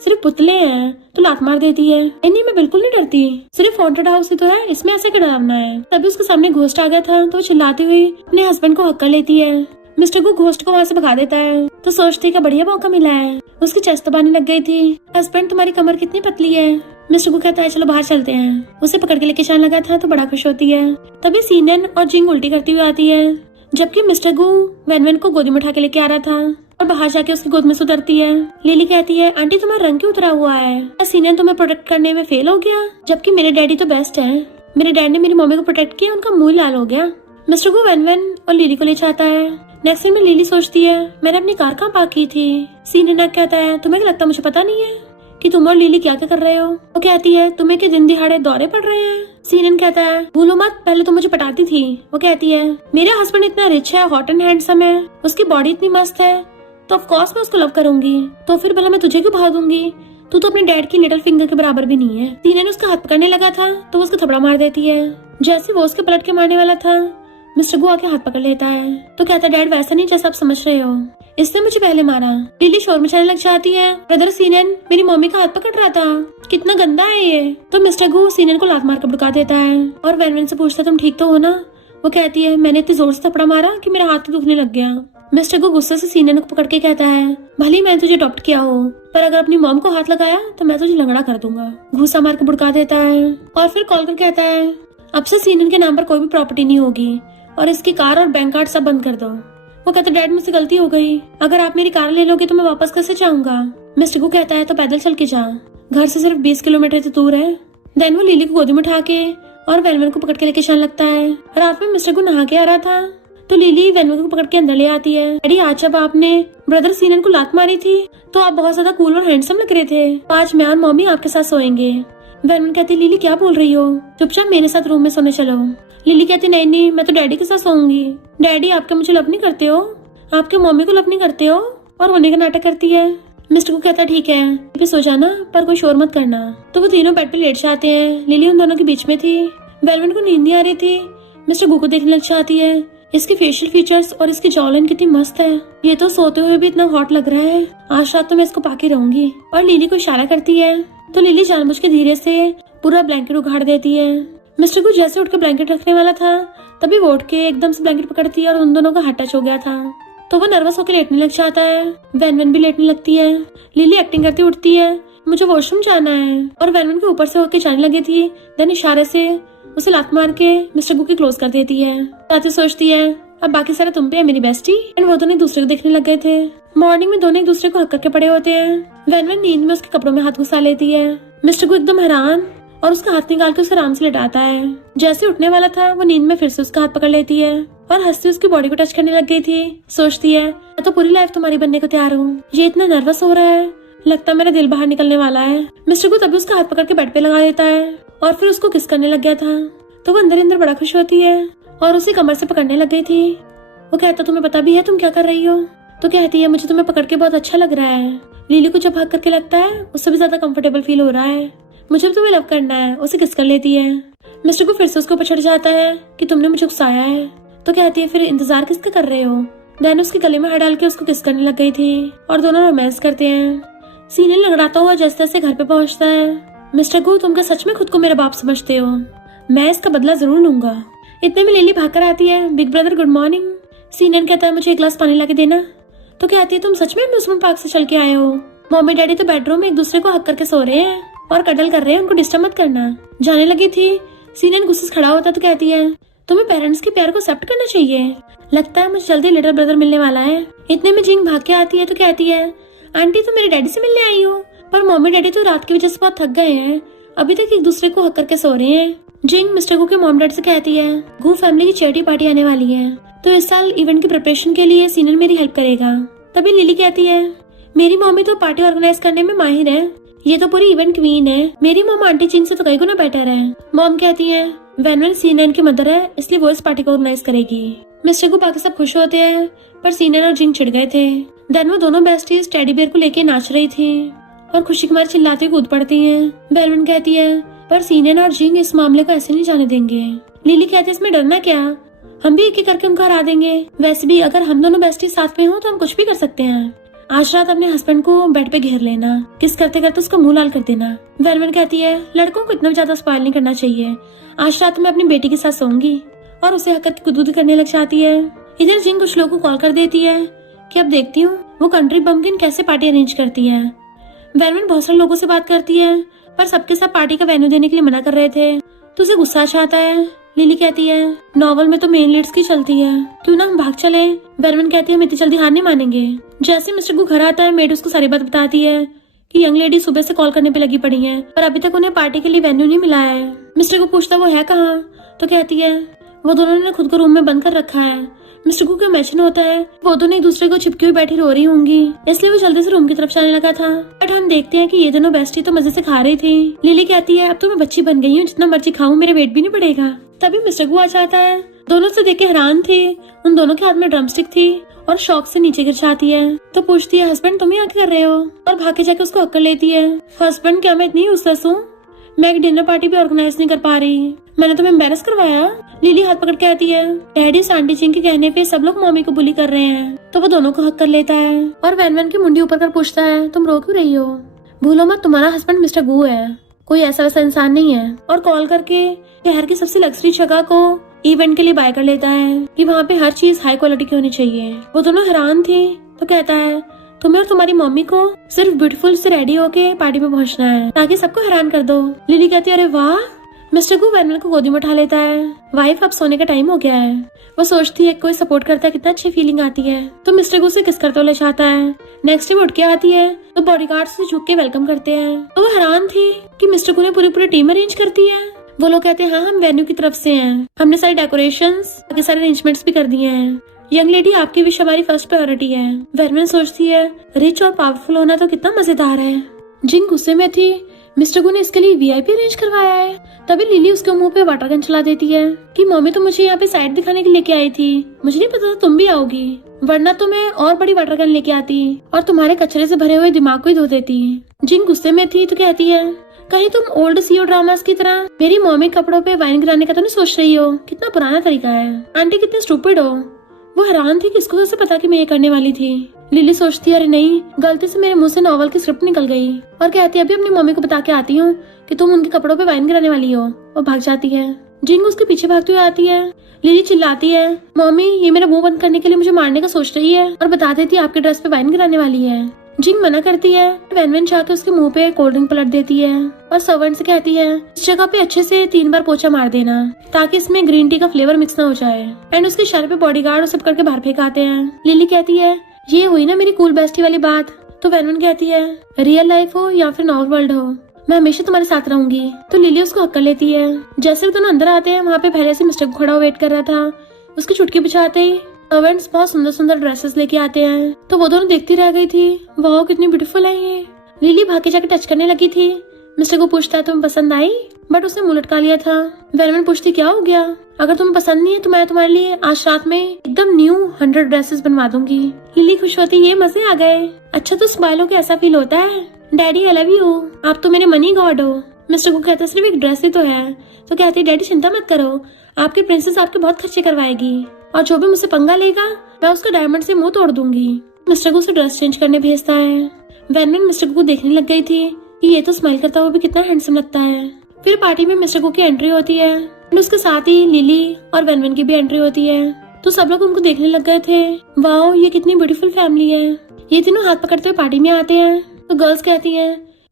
सिर्फ पुतले हैं, तो लात मार देती है। नहीं मैं बिल्कुल नहीं डरती, सिर्फ हॉन्टेड हाउस ही तो है, इसमें ऐसे क्या डरावना है। तभी उसके सामने घोस्ट आ गया था, तो वो चिल्लाती हुई अपने हस्बैंड को हक कर लेती है। मिस्टर गो घोस्ट को वहाँ से भगा देता है, तो सोचती का बढ़िया मौका मिला है। उसकी चेस्ट दबाने लग गई थी। हस्बैंड तुम्हारी कमर कितनी पतली है। मिस्टर गो कहता है चलो बाहर चलते हैं। उसे पकड़ के लेके जाने लगा था, तो बड़ा खुश होती है। तभी सीनन और जिंग उल्टी करती हुई आती है, जबकि मिस्टर गो वैन को गोदी में उठा के लेके आ रहा था और बाहर जाके उसकी गोद में सुधरती है। लिली कहती है आंटी तुम्हारा रंग क्यों उतरा हुआ है, क्या सीनन तुम्हें प्रोटेक्ट करने में फेल हो गया? जबकि मेरे डैडी तो बेस्ट है, मेरे डैड ने मेरी मम्मी को प्रोटेक्ट किया, उनका मुंह लाल हो गया। मिस्टर गो वैन और लिली को ले जाता है। नेक्स्ट सीन में लिली सोचती है मैंने अपनी कार कहाँ पार्क की थी। सीनन कहता है तुम्हें क्या लगता मुझे पता नहीं है कि तुम और लिली क्या क्या कर रहे हो? वो कहती है तुम्हें के दिन दिहाड़े दौरे पड़ रहे हैं। सीनन कहता है भूलो मत पहले तो मुझे पटाती थी। वो कहती है मेरा हस्बैंड इतना रिच है, हॉट एंड हैंडसम है, उसकी बॉडी इतनी मस्त है, तो ऑफ कोर्स मैं उसको लव करूंगी, तो फिर भला मैं तुझे क्यों भाग दूंगी, तू तो अपने डैड की लिटिल फिंगर के बराबर भी नहीं है। सीनन उसका हाथ पकड़ने लगा था, तो वो उसको थपड़ा मार देती है। जैसे वो उसके पलट के मारने वाला था, मिस्टर गो आके हाथ पकड़ लेता है, तो कहता है डैड वैसा नहीं जैसा आप समझ रहे हो, इसने मुझे पहले मारा। लिली शोर मचाने लग जाती है ब्रदर सीनन मेरी मम्मी का हाथ पकड़ रहा था, कितना गंदा है ये। तो मिस्टर गो सीनन को लात मार कर भड़का देता है और वैन से पूछता है तुम ठीक तो हो ना? वो कहती है मैंने इतनी जोर से थपड़ा मारा कि मेरा हाथ दुखने लग गया। मिस्टर गो गुस्से से सीनन को पकड़ के कहता है भले मैंने तुझे अडॉप्ट किया हो, पर अगर अपनी मॉम को हाथ लगाया तो मैं तुझे लंगड़ा कर दूंगा। घूसा मार के भड़का देता है और फिर कॉल कर कहता है अब से सीनन के नाम पर कोई भी प्रॉपर्टी नहीं होगी और इसकी कार और बैंक कार्ड सब बंद कर दो। वो कहता डैड मुझसे गलती हो गई, अगर आप मेरी कार ले लोगे तो मैं वापस कैसे जाऊंगा? मिस्टर गो कहता है तो पैदल चल के जा, घर से सिर्फ 20 किलोमीटर तो दूर है। देन वो लिली को गोदी में उठा के और वैन को पकड़ के लेके जाने लगता है। रात में मिस्टर गो नहा के आ रहा था, तो लिली वैन को पकड़ के अंदर ले आती है। डैडी आज जब आपने ब्रदर सीनियर को लात मारी थी तो आप बहुत ज्यादा कूल और हैंडसम लग रहे थे। आज मैं और मम्मी आपके साथ सोएंगे। वेनवन कहती लिली क्या बोल रही हो, चुपचाप मेरे साथ रूम में सोने चलो। लिली कहती नहीं नहीं, मैं तो डैडी के साथ सोऊंगी। डैडी आपके मुझे लव नहीं करते हो, आपके मम्मी को लव नहीं करते हो, और होने का नाटक करती है। मिस्टर को कहता ठीक है फिर सो जाना, पर कोई शोर मत करना। तो वो तीनों बेड पे लेट जाते हैं। लिली उन दोनों के बीच में थी। वेलवेट को नींद नहीं आ रही थी। मिस्टर गू को देखने लग जाती है। इसकी फेशियल फीचर्स और इसकी जॉलाइन कितनी मस्त है। ये तो सोते हुए भी इतना हॉट लग रहा है। आज रात तो मैं इसको पाके रहूंगी। और लिली को इशारा करती है तो लिली जानबूझ के धीरे से पूरा ब्लैंकेट उखाड़ देती है। मिस्टर गू जैसे उठकर ब्लैंकेट रखने वाला था तभी वो उठ के एकदम से ब्लैंकेट पकड़ती है और उन दोनों का हाथ टच हो गया था। तो वो नर्वस होकर लेटने लग जाता है। वेनवन भी लेटने लगती है। लिली एक्टिंग करती उठती है, मुझे वॉशरूम जाना है, और वेनवन के ऊपर से होकर जाने लगी थी। देन इशारे से उसे लात मार के मिस्टर गू की क्लोज कर देती है। ताती सोचती है अब बाकी सारा तुम पे है मेरी बेस्टी। एंड वो दोनों एक दूसरे को देखने लग गए थे। मॉर्निंग में दोनों एक दूसरे को हक करके पड़े होते हैं। वेनवन नींद में उसके कपड़ों में हाथ घुसा लेती है। मिस्टर गू एकदम हैरान और उसका हाथ निकाल के उसे आराम से लेटाता है। जैसे उठने वाला था वो नींद में फिर से उसका हाथ पकड़ लेती है और हंसती उसकी बॉडी को टच करने लग गई थी। सोचती है मैं तो पूरी लाइफ तुम्हारी बनने को तैयार हूँ। ये इतना नर्वस हो रहा है, लगता है मेरा दिल बाहर निकलने वाला है। मिस्टर को तभी उसका हाथ पकड़ के बेड पे लगा देता है और फिर उसको किस करने लग गया था। तो वो अंदर अंदर बड़ा खुश होती है और उसे कमर से पकड़ने लग गई थी। वो कहता तुम्हें पता भी है तुम क्या कर रही हो? तो कहती है मुझे तुम्हें पकड़ के बहुत अच्छा लग रहा है। लिली को जब हक करके लगता है उससे भी ज्यादा कंफर्टेबल फील हो रहा है। मुझे भी तुम्हें लव करना है। उसे किस कर लेती है। मिस्टर को फिर से उसको पछड़ जाता है कि तुमने मुझे उकसाया है। तो कहती है फिर इंतजार किसका कर रहे हो? दैन उसके गले में हाथ डाल के उसको किस करने लग गई थी और दोनों रोमांस करते हैं। सीनियर लगड़ाता हुआ जैसे जैसे घर पे पहुंचता है। मिस्टर गू तुम क्या सच में खुद को मेरा बाप समझते हो? मैं इसका बदला जरूर लूंगा। इतने में लिली भाग कर आती है। Big brother good morning. Senior कहता है मुझे एक गिलास पानी ला के देना। तो कहती है तुम सच में अम्यूजमेंट पार्क से चल के आए हो? मम्मी डैडी तो बेडरूम में एक दूसरे को हक करके सो रहे हैं और कडल कर रहे हैं, उनको डिस्टर्ब मत करना। जाने लगी थी। सीनियर गुस्से से खड़ा होता तो कहती है तुम्हें पेरेंट्स के प्यार को एक्सेप्ट करना चाहिए। लगता है मुझे जल्दी लिटिल ब्रदर मिलने वाला है। इतने में जिंग भाग के आती है तो कहती है आंटी तो मेरे डैडी से मिलने आई हो, पर मम्मी डैडी तो रात की वजह से बहुत थक गए हैं, अभी तक एक दूसरे को हक करके सो रहे हैं। जिंग मिस्टर गू के मॉम डैड से कहती है गू फैमिली की चैरिटी पार्टी आने वाली है, तो इस साल इवेंट की प्रिपरेशन के लिए सीनियर मेरी हेल्प करेगा। तभी लिली कहती है मेरी मम्मी तो पार्टी ऑर्गेनाइज करने में माहिर है, ये तो पूरी इवेंट क्वीन है। मेरी मॉम आंटी जिंग से तो कई गुना बेटर है। मॉम कहती है वेनवन सीनियर की मदर है इसलिए वो इस पार्टी को ऑर्गेनाइज करेगी। मिस्टर को बाकी सब खुश होते हैं पर सीनियर और जिंग चिढ़ गए थे। देन वो दोनों बेस्टीज टेडी बियर को लेके नाच रही थी और खुशी के मारे चिल्लाते कूद पड़ती हैं। वेनवन कहती है पर सीनियर और जिंग इस मामले को ऐसे नहीं जाने देंगे। लिली कहती है इसमें डरना क्या, हम भी एक एक करके उनको हरा देंगे। वैसे भी अगर हम दोनों बेस्टीज साथ में हो तो हम कुछ भी कर सकते हैं। आज रात अपने हस्बैंड को बेड पे घेर लेना, किस करते करते उसका मुंह लाल कर देना। वेलवन कहती है लड़कों को इतना ज्यादा स्पॉइल नहीं करना चाहिए। आज रात मैं अपनी बेटी के साथ सोऊंगी और उसे हक करके गुदगुदी करने लग जाती है। इधर जिंग कुछ लोगों को कॉल कर देती है कि अब देखती हूँ वो कंट्री बम्किन कैसे पार्टी अरेंज करती है। वेलवन बहुत सारे लोगों से बात करती है पर सबके साथ पार्टी का वेन्यू देने के लिए मना कर रहे थे तो उसे गुस्सा आता है। लिली कहती है नॉवल में तो मेन लीड्स की चलती है, क्यों ना हम भाग चले। वेलवन कहती है हम इतनी जल्दी हार नहीं मानेंगे। जैसे मिस्टर को घर आता है मेड उसको सारी बात बताती है कि यंग लेडी सुबह से कॉल करने पे लगी पड़ी है पर अभी तक उन्हें पार्टी के लिए वेन्यू नहीं मिला है। मिस्टर को पूछता वो है कहाँ, तो कहती है वो दोनों ने खुद को रूम में बंद कर रखा है। मिस्टर को इमेजिन होता है वो दोनों एक दूसरे को चिपकी हुई बैठी रो रही होंगी, इसलिए वो जल्दी से रूम की तरफ जाने लगा था। बट हम देखते हैं कि ये दोनों बेस्टी तो मजे से खा रही थी। लिली कहती है अब तो मैं बच्ची बन गई हूँ, जितना मर्जी खाऊं मेरे वेट भी नहीं बढ़ेगा। तभी मिस्टर गू आ जाता है। दोनों से देख के हैरान थे। उन दोनों के हाथ में ड्रमस्टिक थी और शौक से नीचे गिर जाती है। तो पूछती है हस्बैंड तुम यहाँ क्या कर रहे हो, और भाग के जाके उसको हक कर लेती है। हस्बैंड क्या मैं इतनी यूजलेस हूँ, मैं एक डिनर पार्टी भी ऑर्गेनाइज नहीं कर पा रही, मैंने तुम्हें एम्बेरस करवाया। लिली हाथ पकड़ के आती है डैडी आंटी जिंग के कहने पे सब लोग मम्मी को बुली कर रहे हैं। तो वो दोनों को हक कर लेता है और वैन की मुंडी ऊपर कर पूछता है तुम रो क्यों रही हो? भूलो मत तुम्हारा हस्बैंड मिस्टर गू है, कोई ऐसा वैसा इंसान नहीं है। और कॉल करके शहर की सबसे लग्जरी जगह को इवेंट के लिए बाय कर लेता है कि वहाँ पे हर चीज हाई क्वालिटी की होनी चाहिए। वो दोनों हैरान थी। तो कहता है तुम्हें और तुम्हारी मम्मी को सिर्फ ब्यूटीफुल से रेडी होके पार्टी में पहुंचना है ताकि सबको हैरान कर दो। लिली कहती है अरे वाह। मिस्टर गू वैनल को गोदी में उठा लेता है। वाइफ अब सोने का टाइम हो गया है। वो सोचती है कोई सपोर्ट करता है कितना अच्छी फीलिंग आती है। तो मिस्टर गू से किस करते ले जाता है। नेक्स्ट डे उठ के आती है तो बॉडीगार्ड से झुक के वेलकम करते हैं। तो वो हैरान थी कि मिस्टर गू ने पूरी टीम अरेंज करती है। वो लोग कहते हैं हाँ हम वेन्यू की तरफ से हैं, हमने सारी डेकोरेशंस बाकी सारे अरेंजमेंट्स भी कर दिए हैं। यंग लेडी, आपकी विश हमारी फर्स्ट प्रायोरिटी है। वेनवेन सोचती है रिच और पावरफुल होना तो कितना मजेदार है। जिंग गुस्से में थी, मिस्टर गू ने इसके लिए वीआईपी अरेंज करवाया है। तभी लिली उसके मुंह पे वाटर गन चला देती है कि मम्मी तो मुझे यहाँ पे साइड दिखाने के लिए लेके आई थी, मुझे नहीं पता था तुम भी आओगी, वरना तो मैं और बड़ी वाटर गन लेके आती और तुम्हारे कचरे से भरे हुए दिमाग को ही धो देती। जिंग गुस्से में थी तो कहती है कहीं तुम ओल्ड सीओ ड्रामास की तरह मेरी मम्मी कपड़ों पे वाइन गिराने का तो नहीं सोच रही हो? कितना पुराना तरीका है। आंटी कितने स्टूपिड हो। वो हैरान थी किसको कैसे पता कि मैं ये करने वाली थी। लिली सोचती है अरे नहीं, गलती से मेरे मुंह से नॉवल की स्क्रिप्ट निकल गई, और कहती है अभी अपनी मम्मी को बता के आती हूँ कि तुम उनके कपड़ों पे वाइन गिराने वाली हो। वो भाग जाती है। जिंग उसके पीछे भागती हुई आती है। लिली चिल्लाती है मम्मी ये मेरा मुंह बंद करने के लिए मुझे मारने का सोच रही है और बता देती है आपके ड्रेस पे वाइन गिराने वाली है। जिंग मना करती है। वेनवेन जाके उसके मुंह पे कोल्ड ड्रिंक पलट देती है और सर्वेंट से कहती है इस जगह पे अच्छे से 3 बार पोछा मार देना ताकि इसमें ग्रीन टी का फ्लेवर मिक्स ना हो जाए। एंड उसके इशारे पे बॉडीगार्ड उसे पकड़ के बाहर फेंक आते हैं। लिली कहती है ये हुई ना मेरी कूल बेस्टी वाली बात। तो वेनवेन कहती है रियल लाइफ हो या फिर नॉर्मल वर्ल्ड हो, मैं हमेशा तुम्हारे साथ रहूंगी। तो लिली उसको हक कर लेती है। जैसे वो दोनों अंदर आते हैं वहाँ पे पहले से मिस्टर खड़ा वेट कर रहा था। उसकी चुटकी बजाते ही सर्वेंट्स बहुत सुंदर सुंदर ड्रेसेस लेके आते हैं। तो वो दोनों देखती रह गई थी, वाह कितनी ब्यूटीफुल है ये। लिली भाग के जाके टच करने लगी थी। मिस्टर को पूछता है तुम्हें पसंद आई, बट उसने मुंह लटका लिया था। वेनवेन पूछती क्या हो गया, अगर तुम्हें पसंद नहीं है तो मैं तुम्हारे लिए आज रात में एकदम न्यू 100 ड्रेसेस बनवा दूंगी। लिली खुश होती ये मजे आ गए। अच्छा तो स्माइल हो के ऐसा फील होता है। डैडी आई लव यू, आप तो मेरे मनी गॉड हो। मिस्टर को कहता सिर्फ एक ड्रेस ही तो है। तो कहती डैडी चिंता मत करो, आपकी प्रिंसेस आपके बहुत खर्चे करवाएगी और जो भी मुझसे पंगा लेगा मैं उसका डायमंड से मुंह तोड़ दूंगी। मिस्टर को उसे ड्रेस चेंज करने भेजता है। वेनवेन मिस्टर को देखने लग गई थी कि ये तो स्माइल करता हुआ भी कितना हैंडसम लगता है। फिर पार्टी में मिस्टर को की एंट्री होती है और उसके साथ ही लिली और वेनवेन की भी एंट्री होती है। तो सब लोग उनको देखने लग गए थे, वाओ ये कितनी ब्यूटीफुल फैमिली है। ये तीनों हाथ पकड़ते हुए पार्टी में आते हैं। तो गर्ल्स कहती है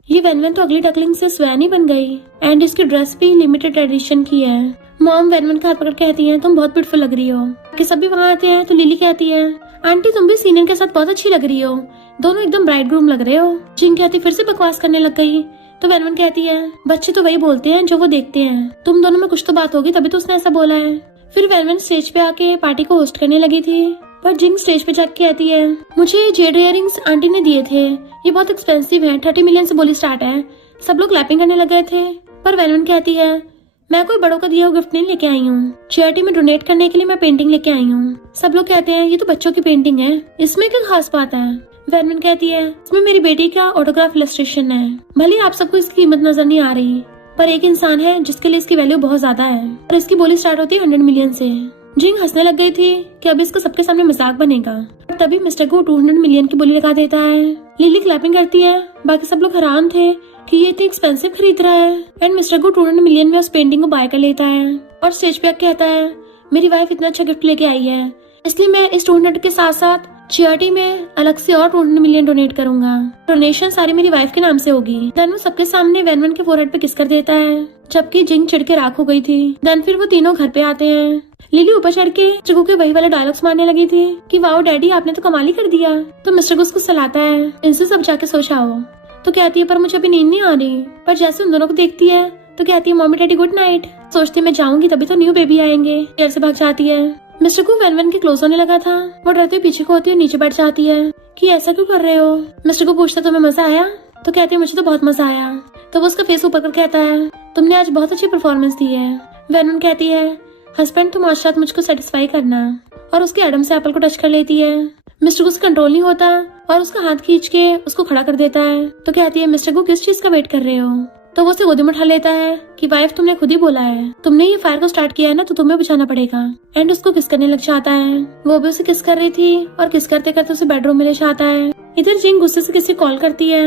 ये वेनवेन तो अगली डकलिंग से स्वैन ही बन गई एंड इसकी ड्रेस भी लिमिटेड एडिशन की है। मॉम वेनवेन का हाथ पकड़ कहती है तुम बहुत ब्यूटीफुल लग रही हो। कि सब भी वहाँ आते हैं। तो लिली कहती है आंटी तुम भी सीनियर के साथ बहुत अच्छी लग रही हो, दोनों एकदम ब्राइड ग्रूम लग रहे हो। जिंग कहती फिर से बकवास करने लग गई। तो वेनवेन कहती है बच्चे तो वही बोलते हैं जो वो देखते हैं, तुम दोनों में कुछ तो बात होगी तभी तो उसने ऐसा बोला है। फिर वेनवेन स्टेज पे आके पार्टी को होस्ट करने लगी थी, पर जिंग स्टेज पे जाके कहती है मुझे जेड इयररिंग्स आंटी ने दिए थे, ये बहुत एक्सपेंसिव है, 30 मिलियन से बोली स्टार्ट है। सब लोग क्लैपिंग करने लग गए थे। पर वेनवेन कहती है मैं कोई बड़ों का दिया हुआ गिफ्ट नहीं लेके आई हूँ, चैरिटी में डोनेट करने के लिए मैं पेंटिंग लेके आई हूँ। सब लोग कहते हैं ये तो बच्चों की पेंटिंग है, इसमें क्या खास बात है। वेनवेन कहती है इसमें मेरी बेटी का ऑटोग्राफ इलस्ट्रेशन है, भले आप सबको इसकी कीमत नजर नहीं आ रही, पर एक इंसान है जिसके लिए इसकी वैल्यू बहुत ज्यादा है और इसकी बोली स्टार्ट होती है 100 मिलियन से। जिंग हंसने लग गई थी कि अब इसका सबके सामने मजाक बनेगा। तभी मिस्टर को 200 मिलियन की बोली लगा देता है। लिली क्लैपिंग करती है। बाकी सब लोग हैरान थे कि ये इतनी एक्सपेंसिव खरीद रहा है। एंड मिस्टर को 200 मिलियन में उस पेंटिंग को बाय कर लेता है और स्टेज पे कहता है मेरी वाइफ इतना अच्छा गिफ्ट लेके आई है, इसलिए मैं इस 200 के साथ साथ चैरिटी में अलग से और 200 मिलियन डोनेट करूंगा। डोनेशन सारी मेरी वाइफ के नाम से होगी। देन वो सबके सामने वेनवेन के फोरहेड पे किस कर देता है, जबकि जिंग चिढ़ के राख हो गई थी। देन फिर वो तीनों घर पे आते हैं। लिली ऊपर चढ़ के चिकू के वही वाले डायलॉग्स मारने लगी थी कि वाओ डैडी आपने तो कमाल ही कर दिया। तो मिस्टर को उसको सलाता है इनसे सब जाके सो जाओ। तो कहती है पर मुझे अभी नींद नहीं आ रही। पर जैसे उन दोनों को देखती है तो कहती है मम्मी डैडी गुड नाइट। सोचती मैं जाऊंगी तभी तो न्यू बेबी आएंगे। देर से भाग जाती है। मिस्टर को वेनवेन के क्लोज होने लगा था। वो डरते हुए पीछे को होती है, नीचे बैठ जाती है कि ऐसा क्यों कर रहे हो। मिस्टर को पूछता तुम्हें मजा आया। तो कहती है मुझे तो बहुत मजा आया। तो वो उसका फेस ऊपर कर कहता है तुमने आज बहुत अच्छी परफॉर्मेंस दी है। वेनवेन कहती है हस्बैंड तुम आज रात मुझको सेटिस्फाई करना, और उसके एडम से एप्पल को टच कर लेती है। मिस्टर को कंट्रोल नहीं होता और उसका हाथ खींच के उसको खड़ा कर देता है। तो कहती है मिस्टर को किस चीज का वेट कर रहे हो। तो वो उसे गोदी में उठा लेता है कि वाइफ तुमने खुद ही बोला है, तुमने ये फायर को स्टार्ट किया है ना तो तुम्हें बुझाना पड़ेगा। एंड उसको किस करने लग जाता है। वो भी उसे किस कर रही थी और किस करते करते उसे बेडरूम में ले जाता है। इधर जिंग गुस्से से किसी कॉल करती है।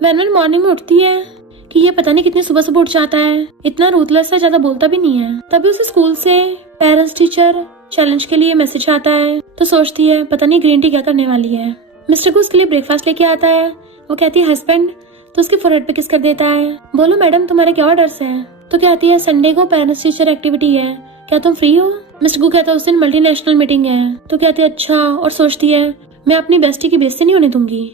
वेनवेन मॉर्निंग में उठती है कि ये पता नहीं कितनी सुबह सुबह उठ जाता है, इतना रूथलेस है, ज्यादा बोलता भी नहीं है। तभी उसे स्कूल से पेरेंट्स टीचर चैलेंज के लिए मैसेज आता है। तो सोचती है पता नहीं ग्रीन टी क्या करने वाली है। मिस्टर को उसके लिए ब्रेकफास्ट लेके आता है। वो कहती है हस्बैंड, तो उसके फोरहेड पे किस कर देता है। बोलो मैडम तुम्हारे क्या ऑर्डर्स हैं। तो कहती है संडे को पेरेंट्स टीचर एक्टिविटी है, क्या तुम फ्री हो। मिस्टर को कहता है उस दिन मल्टीनेशनल मीटिंग है। तो कहती है अच्छा, और सोचती है मैं अपनी बेस्टी की बेइज्जती नहीं होने दूंगी,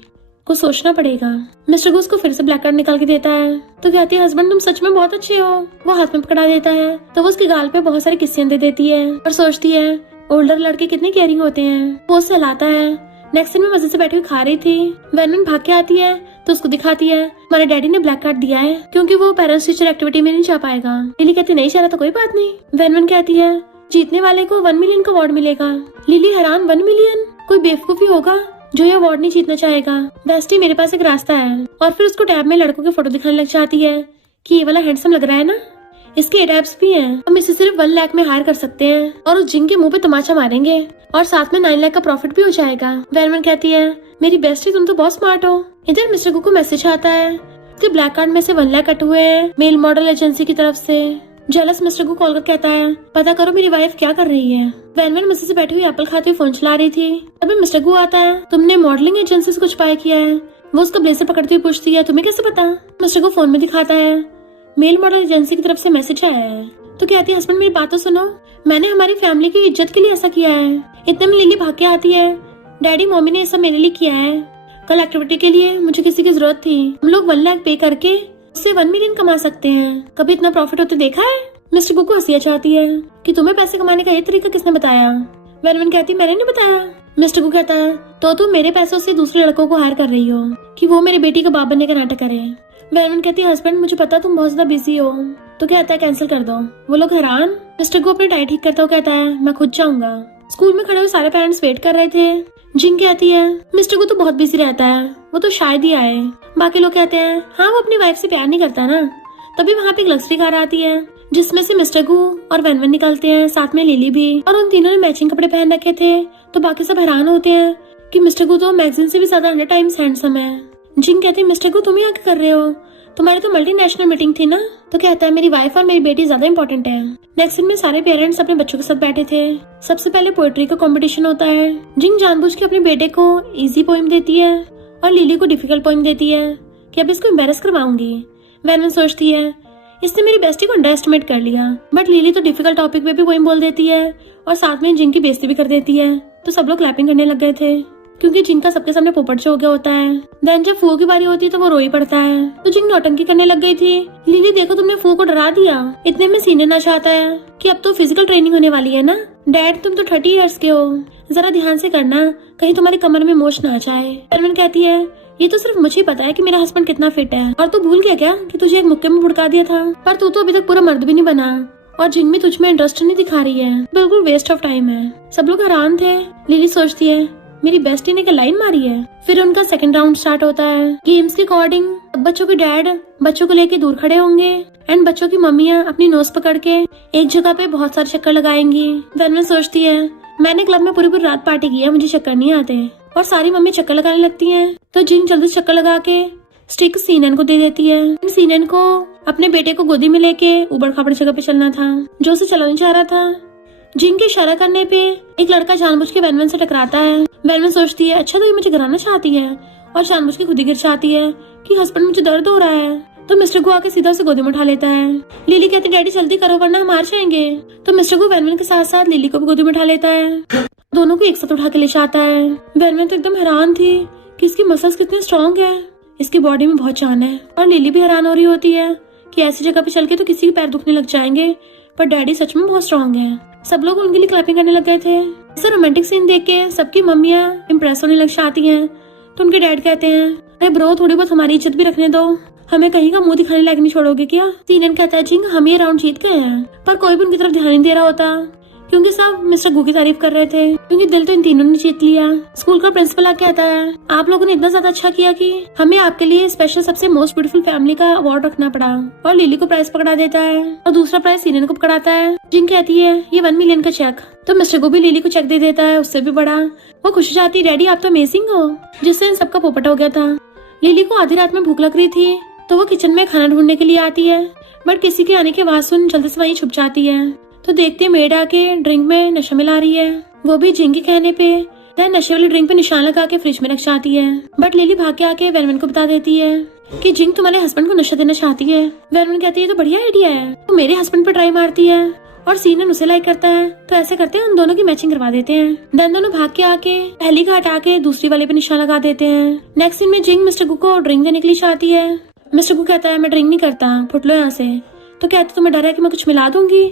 कुछ सोचना पड़ेगा। मिस्टर को उसको फिर से ब्लैक कार्ड निकाल के देता है। तो कहती है हस्बैंड तुम सच में बहुत अच्छे हो। वो हाथ में पकड़ा देता है। तो वो उसके गाल पे बहुत सारी किस्सें दे देती है और सोचती है ओल्डर लड़के कितने केयरिंग होते हैं। वो उसे हिलाता है। नेक्स्ट सीन में मजे से बैठी हुई खा रही थी। वैनवन भाग के आती है तो उसको दिखाती है हमारे डैडी ने ब्लैक कार्ड दिया है क्योंकि वो पेरेंट्स टीचर एक्टिविटी में नहीं जा पाएगा। लिली कहती नहीं जा रहा तो कोई बात नहीं। वैनवन कहती है जीतने वाले को 1 मिलियन का अवार्ड मिलेगा। लिली हैरान 1 मिलियन? कोई बेवकूफी होगा जो ये अवार्ड नहीं जीतना चाहेगा। बेस्टी मेरे पास एक रास्ता है। और फिर उसको टैब में लड़कों के फोटो दिखाने लग जाती है कि ये वाला हैंडसम लग रहा है ना, इसके एडैप्स भी हैं। हम इसे सिर्फ 1 लाख में हायर कर सकते हैं और उस जिंग के मुंह पे तमाचा मारेंगे और साथ में 9 लाख का प्रॉफिट भी हो जाएगा। वैनवन कहती है मेरी बेस्टी तुम तो बहुत स्मार्ट हो। इधर मिस्टर गु को मैसेज आता है उसके ब्लैक कार्ड में से 1 लाख कट हुए हैं मेल मॉडल एजेंसी की तरफ से। जेलस मिस्टर को कॉल कर कहता है पता करो मेरी वाइफ क्या कर रही है। वैनवन मजे से बैठी हुई एप्पल खाते हुए फोन चला रही थी। तभी मिस्टर गु आता है तुमने मॉडलिंग एजेंसी से कुछ बाय किया है। वो उसका ब्लेजर पकड़ती हुई पूछती है तुम्हें कैसे पता। मिस्टर गु फोन में दिखाता है मेल मॉडल एजेंसी की तरफ से मैसेज आया है। तो कहती है हस्बैंड मेरी बात तो सुनो, मैंने हमारी फैमिली की इज्जत के लिए ऐसा किया है। इतने में लिली भाग के आती है डैडी मम्मी ने ऐसा मेरे लिए किया है। कल एक्टिविटी के लिए मुझे किसी की जरूरत थी। हम लोग 1 लाख पे करके उससे 1 मिलियन कमा सकते हैं। कभी इतना प्रॉफिट होते देखा है। मिस्टर गु को हंसी चाहती है कि तुम्हें पैसे कमाने का ये तरीका किसने बताया। वैनवन कहती मैंने नहीं बताया। मिस्टर गु कहता है तो तुम मेरे पैसों से दूसरे लड़कों को हायर कर रही हो कि वो मेरी बेटी का बाप बनने का नाटक करे। वैनवन कहती है हस्बैंड मुझे पता तुम बहुत ज्यादा बिजी हो। तो कहता है कैंसिल कर दो। वो लोग हैरान। मिस्टर गु अपनी टाई ठीक करता हुआ कहता है मैं खुद जाऊंगा। स्कूल में खड़े हुए सारे पेरेंट्स वेट कर रहे थे। जिंग कहती है मिस्टर गु तो बहुत बिजी रहता है, वो तो शायद ही आए। बाकी लोग कहते हैं हाँ वो अपनी वाइफ से प्यार नहीं करता ना। तभी वहाँ पे एक लग्जरी कार आती है जिसमें से मिस्टर गु और वैनवन निकलते हैं, साथ में लिली भी। और उन तीनों ने मैचिंग कपड़े पहन रखे थे तो बाकी सब हैरान होते हैं कि मिस्टर गु तो मैगजीन से भी ज्यादा 100 टाइम्स हैंडसम है। जिंग कहती है मिस्टर गु तुम यहाँ क्या कर रहे हो, तुम्हारी तो मल्टीनेशनल मीटिंग थी ना। तो कहता है मेरी वाइफ और मेरी बेटी ज्यादा इंपॉर्टेंट है। नेक्स्ट दिन में सारे पेरेंट्स अपने बच्चों के साथ बैठे थे। सबसे पहले पोएट्री का कंपटीशन होता है। जिंग जानबूझ के अपने बेटे को इजी पोइम देती है और लिली को डिफिकल्ट पोइम देती है कि अब इसको एम्बेरस करवाऊंगी। वैनवन सोचती है इसने मेरी बेस्टी को अंडर एस्टिमेट कर लिया। बट लिली तो डिफिकल्ट टॉपिक पे भी पोइम बोल देती है और साथ में जिंग की बेइज्जती भी कर देती है। तो सब लोग क्लैपिंग करने लग गए थे क्योंकि जिंग का सबके सामने पोपट शो हो गया होता है। देन जब फू की बारी होती है तो वो रोई पड़ता है। तो जिंग नौटंकी करने लग गई थी। लिली देखो तुमने फू को डरा दिया। इतने में सीनियर ना चाहता है कि अब तो फिजिकल ट्रेनिंग होने वाली है ना। डैड तुम तो 30 इयर्स के हो, जरा ध्यान से करना कहीं तुम्हारी कमर में मोच ना आ जाए। वैनवन कहती है ये तो सिर्फ मुझे पता है कि मेरा हस्बैंड कितना फिट है और तू भूल गया क्या कि तुझे एक मुक्के में भुड़का दिया था। पर तू तो अभी तक पूरा मर्द भी नहीं बना और जिंग में तुझ में इंटरेस्ट नहीं दिखा रही है। बिल्कुल वेस्ट ऑफ टाइम है। सब लोग हैरान थे। लिली सोचती है मेरी बेस्टी ने क्या लाइन मारी है। फिर उनका सेकंड राउंड स्टार्ट होता है। गेम्स के अकॉर्डिंग बच्चों के डैड बच्चों को लेके दूर खड़े होंगे एंड बच्चों की मम्मियाँ अपनी नोज पकड़ के एक जगह पे बहुत सारे चक्कर लगाएंगी। वैनवन सोचती है मैंने क्लब में पूरी पूरी रात पार्टी की है, मुझे चक्कर नहीं आते। और सारी मम्मी चक्कर लगाने लगती हैं। तो जिंग जल्दी चक्कर लगा के स्टिक सीनन को दे देती है। सीनन को अपने बेटे को गोदी में लेके ऊबड़ खाबड़ जगह पे चलना था जो उसे चला नहीं चाह रहा था। जिंग के इशारा करने पे एक लड़का जानबूझ के वैनवन से टकराता है। वैनवन सोचती है अच्छा तो ये मुझे गिराना चाहती है और जानबूझ के खुद ही गिर जाती है कि हस्बैंड मुझे दर्द हो रहा है। तो मिस्टर गु आके सीधा उसे गोदी में उठा लेता है। लिली कहती डैडी जल्दी करो वरना हम हार जाएंगे। तो मिस्टर गु वैनवन के साथ साथ लिली को भी गोदी में उठा लेता है। दोनों को एक साथ उठा के ले जाता है। वैनवन तो एकदम हैरान थी कि इसकी मसल्स कितने स्ट्रॉन्ग है, इसकी बॉडी में बहुत जान है। और लिली भी हैरान हो रही होती है कि ऐसी जगह पे चल के तो किसी के पैर दुखने लग जाएंगे, पर डैडी सच में बहुत स्ट्रॉन्ग है। सब लोग उनके लिए क्लैपिंग करने लग गए थे। ऐसा रोमांटिक सीन देख के सबकी मम्मियाँ इम्प्रेस होने लग जाती हैं। तो उनके डैड कहते हैं अरे ब्रो थोड़ी बहुत हमारी इज्जत भी रखने दो, हमें कहीं का मुंह दिखाने लायक नहीं छोड़ोगे क्या। सीनन कहता है जिंग हम ये राउंड जीत गए हैं। पर कोई भी उनकी तरफ ध्यान नहीं दे रहा होता क्योंकि सब मिस्टर गु की तारीफ कर रहे थे क्योंकि दिल तो इन तीनों ने जीत लिया। स्कूल का प्रिंसिपल आके कहता है आप लोगों ने इतना ज्यादा अच्छा किया कि हमें आपके लिए स्पेशल सबसे मोस्ट ब्यूटीफुल फैमिली का अवार्ड रखना पड़ा। और लिली को प्राइज पकड़ा देता है और दूसरा प्राइज सीनन को पकड़ाता है। जिंग कहती है ये 1 मिलियन का चेक। तो मिस्टर गु भी लिली को चेक दे देता है, उससे भी बड़ा। वो खुश जाती है डैडी आप तो अमेजिंग हो, जिससे इन सबका पोपट हो गया था। लिली को आधी रात में भूख लग रही थी तो वो किचन में खाना ढूंढने के लिए आती है बट किसी के आने के आवाज सुन जल्दी से वहीं छुप जाती है। तो देखते मेड आके ड्रिंक में नशा मिला रही है, वो भी जिंग के कहने पे। नशे वाली ड्रिंक पे निशान लगा के फ्रिज में रख जाती है। बट लिली भाग के आके वैनवन को बता देती है कि जिंग तुम्हारे हस्बैंड को नशा देना चाहती है। वैनवन कहती है तो बढ़िया आइडिया है। तो मेरे हस्बैंड पे ट्राई मारती है और सीनन उसे लाइक करता है। तो ऐसे करते हैं उन दोनों की मैचिंग करवा देते हैं। देन दोनों भाग के आके पहली का हटा के दूसरी वाले पे निशान लगा देते हैं। नेक्स्ट सीन में जिंग मिस्टर गु को ड्रिंक देने के लिए चाहती है। मिस्टर गु कहता है मैं ड्रिंक नहीं करता, फुट लो यहाँ से। तो कहते तुम्हें डर है कि मैं कुछ मिला दूंगी,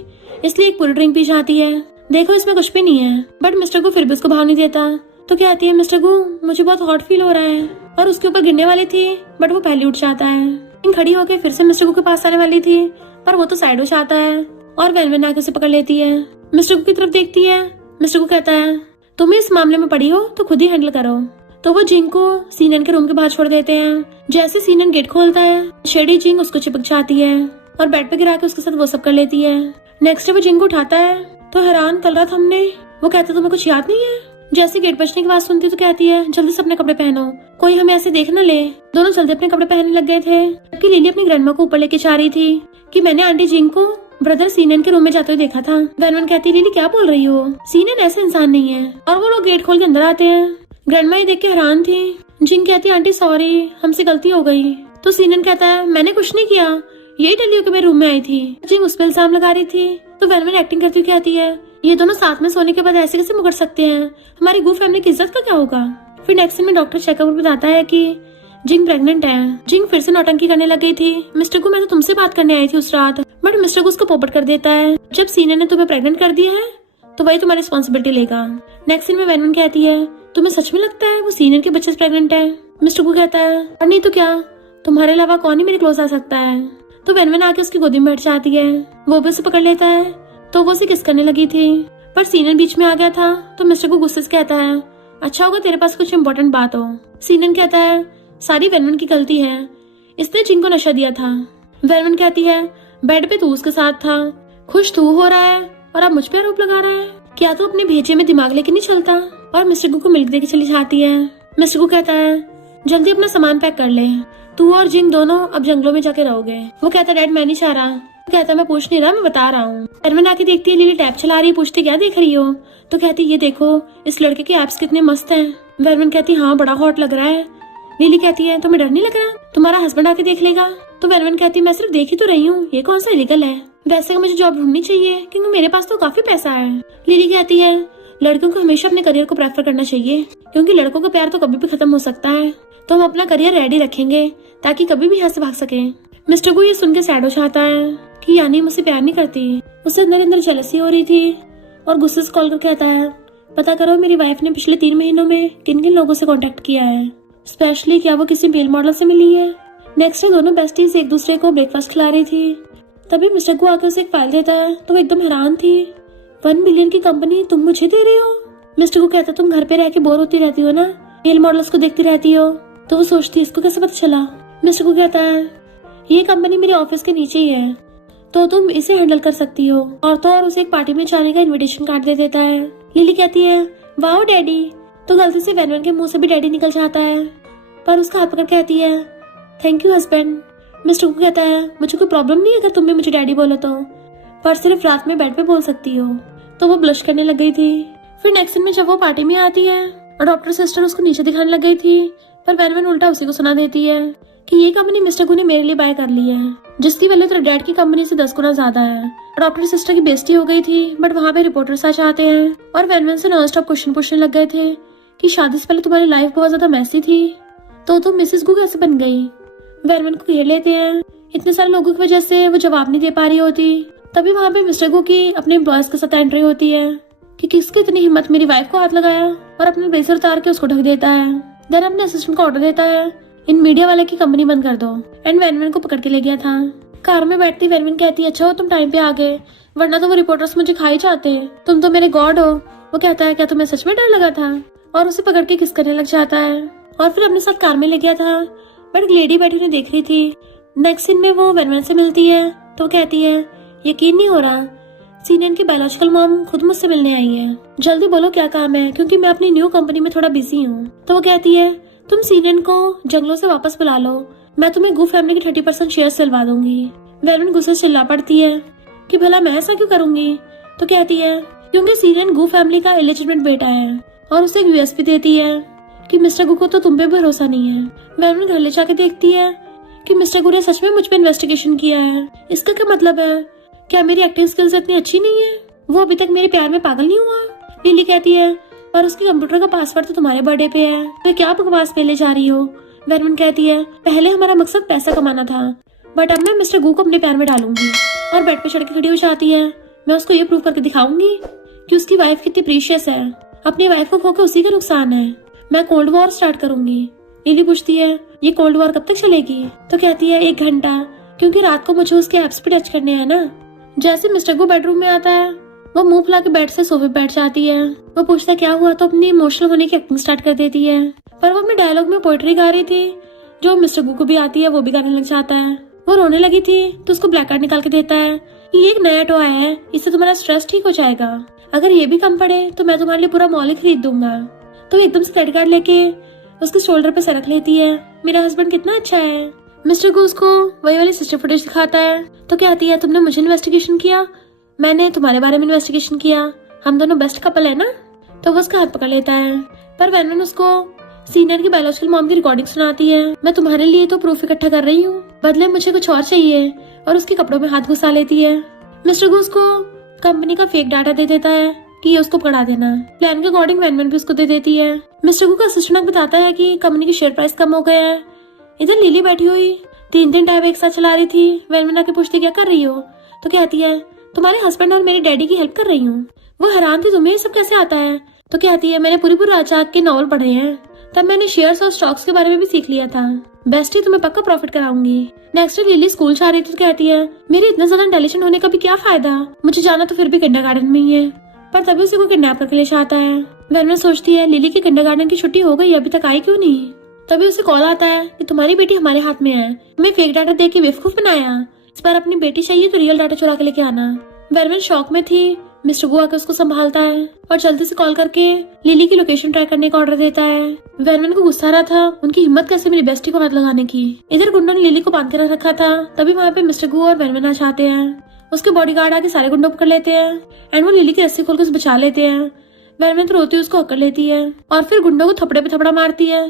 इसलिए एक पूरी ड्रिंक पी जाती है। देखो इसमें कुछ भी नहीं है। बट मिस्टर गु फिर भी उसको भाव नहीं देता। तो कहती है मिस्टर गु मुझे बहुत हॉट फील हो रहा है, और उसके ऊपर गिरने वाली थी बट वो पहले उठ जाता है। खड़ी होकर फिर से मिस्टर गु के पास आने वाली थी, पर वो तो साइड हो जाता है और वेनवेन आके उसे पकड़ लेती है। मिस्टर गु की तरफ देखती है। मिस्टर गु कहता है तुम इस मामले में पड़ी हो तो खुद ही हैंडल करो। तो वो जिंग को सीनन के रूम के बाहर छोड़ देते हैं। जैसे सीनन गेट खोलता है, शेडी जिंग उसको चिपक जाती है और बेड पे गिरा के उसके साथ वो सब कर लेती है। नेक्स्ट डे वो जिंग को उठाता है तो हैरान कल रात हमने, वो कहता तुम्हें कुछ याद नहीं है। जैसे गेट बजने की आवाज सुनती तो कहती है जल्दी से अपने कपड़े पहनो, कोई हमें ऐसे देख न ले। दोनों जल्दी अपने कपड़े पहनने लग गए थे, जबकि लिली अपनी ग्रैंडमा को ऊपर लेके जा रही थी कि मैंने आंटी जिंग को ब्रदर सीनन के रूम में जाते हुए देखा था। वेनवेन कहती लिली क्या बोल रही हो, सीनन ऐसे इंसान नहीं है। और वो लोग गेट खोल के अंदर आते हैं। ग्रैंडमा ये देख के हैरान थी। जिंग कहती आंटी सॉरी, हमसे गलती हो गई। तो सीनन कहता है मैंने कुछ नहीं किया, यही डली हो के मेरे रूम में आई थी। जिंग उस पर इल्जाम लगा रही थी। तो वेनवेन एक्टिंग करती हुई कहती है ये दोनों साथ में सोने के बाद ऐसे कैसे मुकर सकते हैं, हमारी गू फैमिली की इज्जत का क्या होगा। फिर नेक्स्ट दिन में डॉक्टर चेकअप बताता है कि जिंग प्रेग्नेंट है। जिंग फिर से नौटंकी करने लग गई थी। मिस्टर गु मैं तो तुमसे बात करने आई थी उस रात, बट मिस्टर गु उसको पोपट कर देता है। जब सीनियर ने तुम्हें प्रेग्नेंट कर दिया है तो वही तुम्हारी रिस्पॉन्सिबिलिटी लेगा। नेक्स्ट दिन में वेनवेन कहती है तुम्हें सच में लगता है वो सीनियर के बच्चे से प्रेग्नेंट है। मिस्टर गु कहता है और नहीं तो क्या, तुम्हारे अलावा कौन ही मेरे क्लोज आ सकता है। तो वेनवेन आके उसकी गोदी में बैठ जाती है। वो भी उसे पकड़ लेता है तो वो उसे किस करने लगी थी, पर सीनियर बीच में आ गया था। तो मिस्टर गु गुस्से से कहता है अच्छा होगा तेरे पास कुछ इम्पोर्टेंट बात हो। सीनियर कहता है सारी वेनवेन की गलती है, इसने जिंग को नशा दिया था। वेनवेन कहती है बेड पे तू उसके साथ था, खुश तू हो रहा है और अब मुझ पे आरोप लगा रहा है, क्या तू अपने भेजे में दिमाग लेके नहीं चलता। और मिस्टर गु को मिल्क देके चली जाती है। मिस्टर गु कहता है जल्दी अपना सामान पैक कर ले, तू और जिंग दोनों अब जंगलों में जाके रहोगे। वो कहता है डैड मैं नहीं चाह रहा। वो कहता है मैं पूछ नहीं रहा, मैं बता रहा हूँ। वेनवेन आके देखती है लिली टैब चला रही है, पूछती क्या देख रही हो। तो कहती ये देखो इस लड़के के एब्स कितने मस्त हैं। वेनवेन कहती हाँ बड़ा हॉट लग रहा है। लिली कहती है तुम्हें डर नहीं लग रहा, तुम्हारा हस्बैंड आके देख लेगा। तो वेनवेन कहती है मैं सिर्फ देख ही तो रही हूँ, ये कौन सा इलीगल है। वैसे मुझे जॉब ढूंढनी चाहिए क्योंकि मेरे पास तो काफी पैसा है। लिली कहती है लड़कियों को हमेशा अपने करियर को प्रेफर करना चाहिए क्योंकि लड़कों का प्यार तो कभी भी खत्म हो सकता है, तो हम अपना करियर रेडी रखेंगे ताकि कभी भी यहाँ से भाग सके। मिस्टर गु ये सुन के सैड हो जाता है कि यानी मुझसे प्यार नहीं करती। उससे अंदर अंदर जेलसी हो रही थी और गुस्से से कॉल कर कहता है पता करो मेरी वाइफ ने पिछले 3 महीनों में किन किन लोगों से कांटेक्ट किया है, स्पेशली क्या वो किसी मेल मॉडल से मिली है। नेक्स्ट डे दोनों बेस्टीज एक दूसरे को ब्रेकफास्ट खिला रही थी। तभी मिस्टर गु आकर उसे एक फाइल देता है तो वो एकदम हैरान थी। 1 बिलियन की कंपनी तुम मुझे दे रहे हो। मिस्टर गु कहता तुम घर पे रह के बोर होती रहती हो ना, मेल मॉडल्स को देखती रहती हो। तो वो सोचती इसको कैसे पता चला। मिस्टर गु कहता है ये कंपनी मेरे ऑफिस के नीचे ही है तो तुम इसे हैंडल कर सकती हो। और तो और उसे एक पार्टी में जाने का इनविटेशन कार्ड दे देता है। लिली कहती है वाओ डैडी। तो गलती से वेनवेन के मुंह से भी डैडी निकल जाता है, पर उसका हाथ पकड़ कहती है थैंक यू हस्बैंड। मिस्टर गु कहता है मुझे कोई प्रॉब्लम नहीं है अगर तुम भी मुझे डैडी बोलो तो, पर सिर्फ रात में बेड पे बोल सकती हो। तो वो ब्लश करने लग गई थी। फिर नेक्स्ट दिन में जब वो पार्टी में आती है और डॉक्टर सिस्टर उसको नीचे दिखाने लग गई थी, पर वेनवेन उल्टा उसी को सुना देती है कि ये कंपनी मिस्टर गु ने मेरे लिए बाय कर ली है, जिसकी वैल्यू तेरे डैड की कंपनी से 10 गुना ज्यादा है। डॉक्टर सिस्टर की बेइज्जती हो गई थी, बट वहाँ पे रिपोर्टर्स आ जाते हैं और वेनवेन से नॉन स्टॉप क्वेश्चन पूछने लग गए थे कि शादी से पहले तुम्हारी लाइफ बहुत ज्यादा मैसी थी तो तुम मिसेस गु कैसे बन गई। वेनवेन को घेर लेते हैं। इतने सारे लोगों की वजह से वो जवाब नहीं दे पा रही होती। तभी वहाँ पे मिस्टर गु की अपने एम्प्लॉयज के साथ एंट्री होती है कि किसकी इतनी हिम्मत मेरी वाइफ को हाथ लगाया, और अपने ब्लेजर उतार के उसको ढक देता है। देन अपने असिस्टेंट को ऑर्डर देता है इन मीडिया वाले की कंपनी बंद कर दो। एंड वेनवेन को पकड़ के ले गया था। कार में बैठती वेनवेन कहती अच्छा हो तुम टाइम पे आ गए, वरना तो वो रिपोर्टर्स मुझे खा ही जाते, तुम तो मेरे गॉड हो। वो कहता है क्या तुम्हें सच में डर लगा था, और उसे पकड़ के किस करने लग जाता है और फिर अपने साथ कार में ले गया था। बट लेडी बैठी उन्हें देख रही थी। नेक्स्ट सीन में वो वेनवेन से मिलती है तो कहती है यकीन नहीं हो रहा, सीनियन की बायोलॉजिकल मॉम खुद मुझसे मिलने आई है, जल्दी बोलो क्या काम है क्योंकि मैं अपनी न्यू कंपनी में थोड़ा बिजी हूँ। तो वो कहती है तुम सीनियन को जंगलों से वापस बुला लो, मैं तुम्हें गू फैमिली की 30% शेयर दिलवा दूंगी। वेनवेन गुस्से से चिल्ला पड़ती है कि भला मैं ऐसा क्यों करूंगी। तो कहती है क्योंकि सीनियन गू फैमिली का इलिजिटिमेट बेटा है, और उसे एक यूएसपी देती है कि मिस्टर गु को तो तुम पे भरोसा नहीं है। वेनवेन घर ले जाके देखती है कि मिस्टर गु ने सच में मुझ पे इन्वेस्टिगेशन किया है। इसका क्या मतलब है, क्या मेरी एक्टिंग स्किल्स इतनी अच्छी नहीं है, वो अभी तक मेरे प्यार में पागल नहीं हुआ। लिली कहती है पर उसके कंप्यूटर का पासवर्ड तो तुम्हारे बर्थडे पे है, तो क्या बकवास पे ले जा रही हो। वेनवेन कहती है पहले हमारा मकसद पैसा कमाना था, बट अब मैं मिस्टर गु को अपने प्यार में डालूंगी। और बेड पे चढ़ के खड़ी हो जाती है। मैं उसको ये प्रूव करके दिखाऊंगी कि उसकी वाइफ कितनी प्रीशियस है, अपनी वाइफ को खोकर उसी का नुकसान है। मैं कोल्ड वॉर स्टार्ट करूंगी। लिली पूछती है ये कोल्ड वॉर कब तक चलेगी? तो कहती है 1 घंटा, क्योंकि रात को मुझे उसके एप्स पे टच करने हैं ना। जैसे मिस्टर गो बेडरूम में आता है वो मुंह फुला के बेड से सोफे पे बैठ जाती है। वो पूछता है क्या हुआ, तो अपनी इमोशनल होने की एक्टिंग स्टार्ट कर देती है। पर वो अपने डायलॉग में पोएट्री गा रही थी जो मिस्टर गो को भी आती है, वो भी गाने लग जाता है। वो रोने लगी थी तो उसको ब्लैक कार्ड निकाल के देता है कि ये एक नया टॉय है, इससे तुम्हारा स्ट्रेस ठीक हो जाएगा। अगर ये भी कम पड़े तो मैं तुम्हारे लिए पूरा मॉल ही खरीद दूंगा। तो एकदम से क्रेडिट कार्ड लेके उसके शोल्डर पे सरक लेती है। मेरा हस्बैंड कितना अच्छा है। मिस्टर गो उसको वही वाली सिस्टर फुटेज दिखाता है तो कहती है तुमने मुझे इन्वेस्टिगेशन किया, मैंने तुम्हारे बारे में इन्वेस्टिगेशन किया, हम दोनों बेस्ट कपल है ना। तो वो उसका हाथ पकड़ लेता है। पर वैनवन उसको सीनियर की बायोलॉजिकल मॉम की रिकॉर्डिंग सुनाती है। मैं तुम्हारे लिए तो प्रूफ इकट्ठा कर रही हूँ, बदले मुझे कुछ और चाहिए, और उसके कपड़ों में हाथ घुसा लेती है। मिस्टर गो उसको कंपनी का फेक डाटा दे देता है कि ये उसको पकड़ा देना। प्लान के अकॉर्डिंग वैनवन भी उसको दे देती है। मिस्टर गो का असिस्टेंट बताता है कि कंपनी की शेयर प्राइस कम हो गया है। इधर लिली बैठी हुई 3 टैब एक साथ चला रही थी। वैनवन आके पूछती क्या कर रही हो? तो कहती है तुम्हारे हस्बैंड और मेरी डैडी की हेल्प कर रही हूँ। वो हैरान थी तुम्हें ये सब कैसे आता है? तो कहती है मैंने पूरी राजाक के नॉवल पढ़े हैं, तब मैंने शेयर्स और स्टॉक्स के बारे में भी सीख लिया था। बेस्टी तुम्हें पक्का प्रॉफिट कराऊंगी। नेक्स्ट डे लिली स्कूल जा रही थी तो कहती है मेरे इतना ज्यादा इंटेलिजेंट होने का भी क्या फायदा, मुझे जाना तो फिर भी किंडरगार्टन में ही है। पर तभी उसे कोई किडनैप करके ले जाता है। वैनवन सोचती है लिली की किंडरगार्टन की छुट्टी हो गई, अभी तक आई क्यों नहीं। तभी उसे कॉल आता है कि तुम्हारी बेटी हमारे हाथ में है, हमें फेक डाटा देके बेवकूफ बनाया, इस बार अपनी बेटी चाहिए तो रियल डाटा चुरा के लेके आना। वैनवन शॉक में थी। मिस्टर गो आकर उसको संभालता है और जल्दी से कॉल करके लिली की लोकेशन ट्रैक करने का ऑर्डर देता है। वैनवन को गुस्सा आ रहा था उनकी हिम्मत कैसे मेरी बेस्टी को हाथ लगाने की। इधर गुंडों ने लिली को बांध के रखा था। तभी वहाँ पे मिस्टर गो और वैनवन आ जाते हैं। उसके बॉडीगार्ड आके सारे गुंडों पकड़ लेते हैं एंड वो लिली की रस्सी खोल के उसे बचा लेते हैं। वैनवन तो रोती उसको हक्कर लेती है और फिर गुंडों को थपड़े पे थपड़ा मारती है।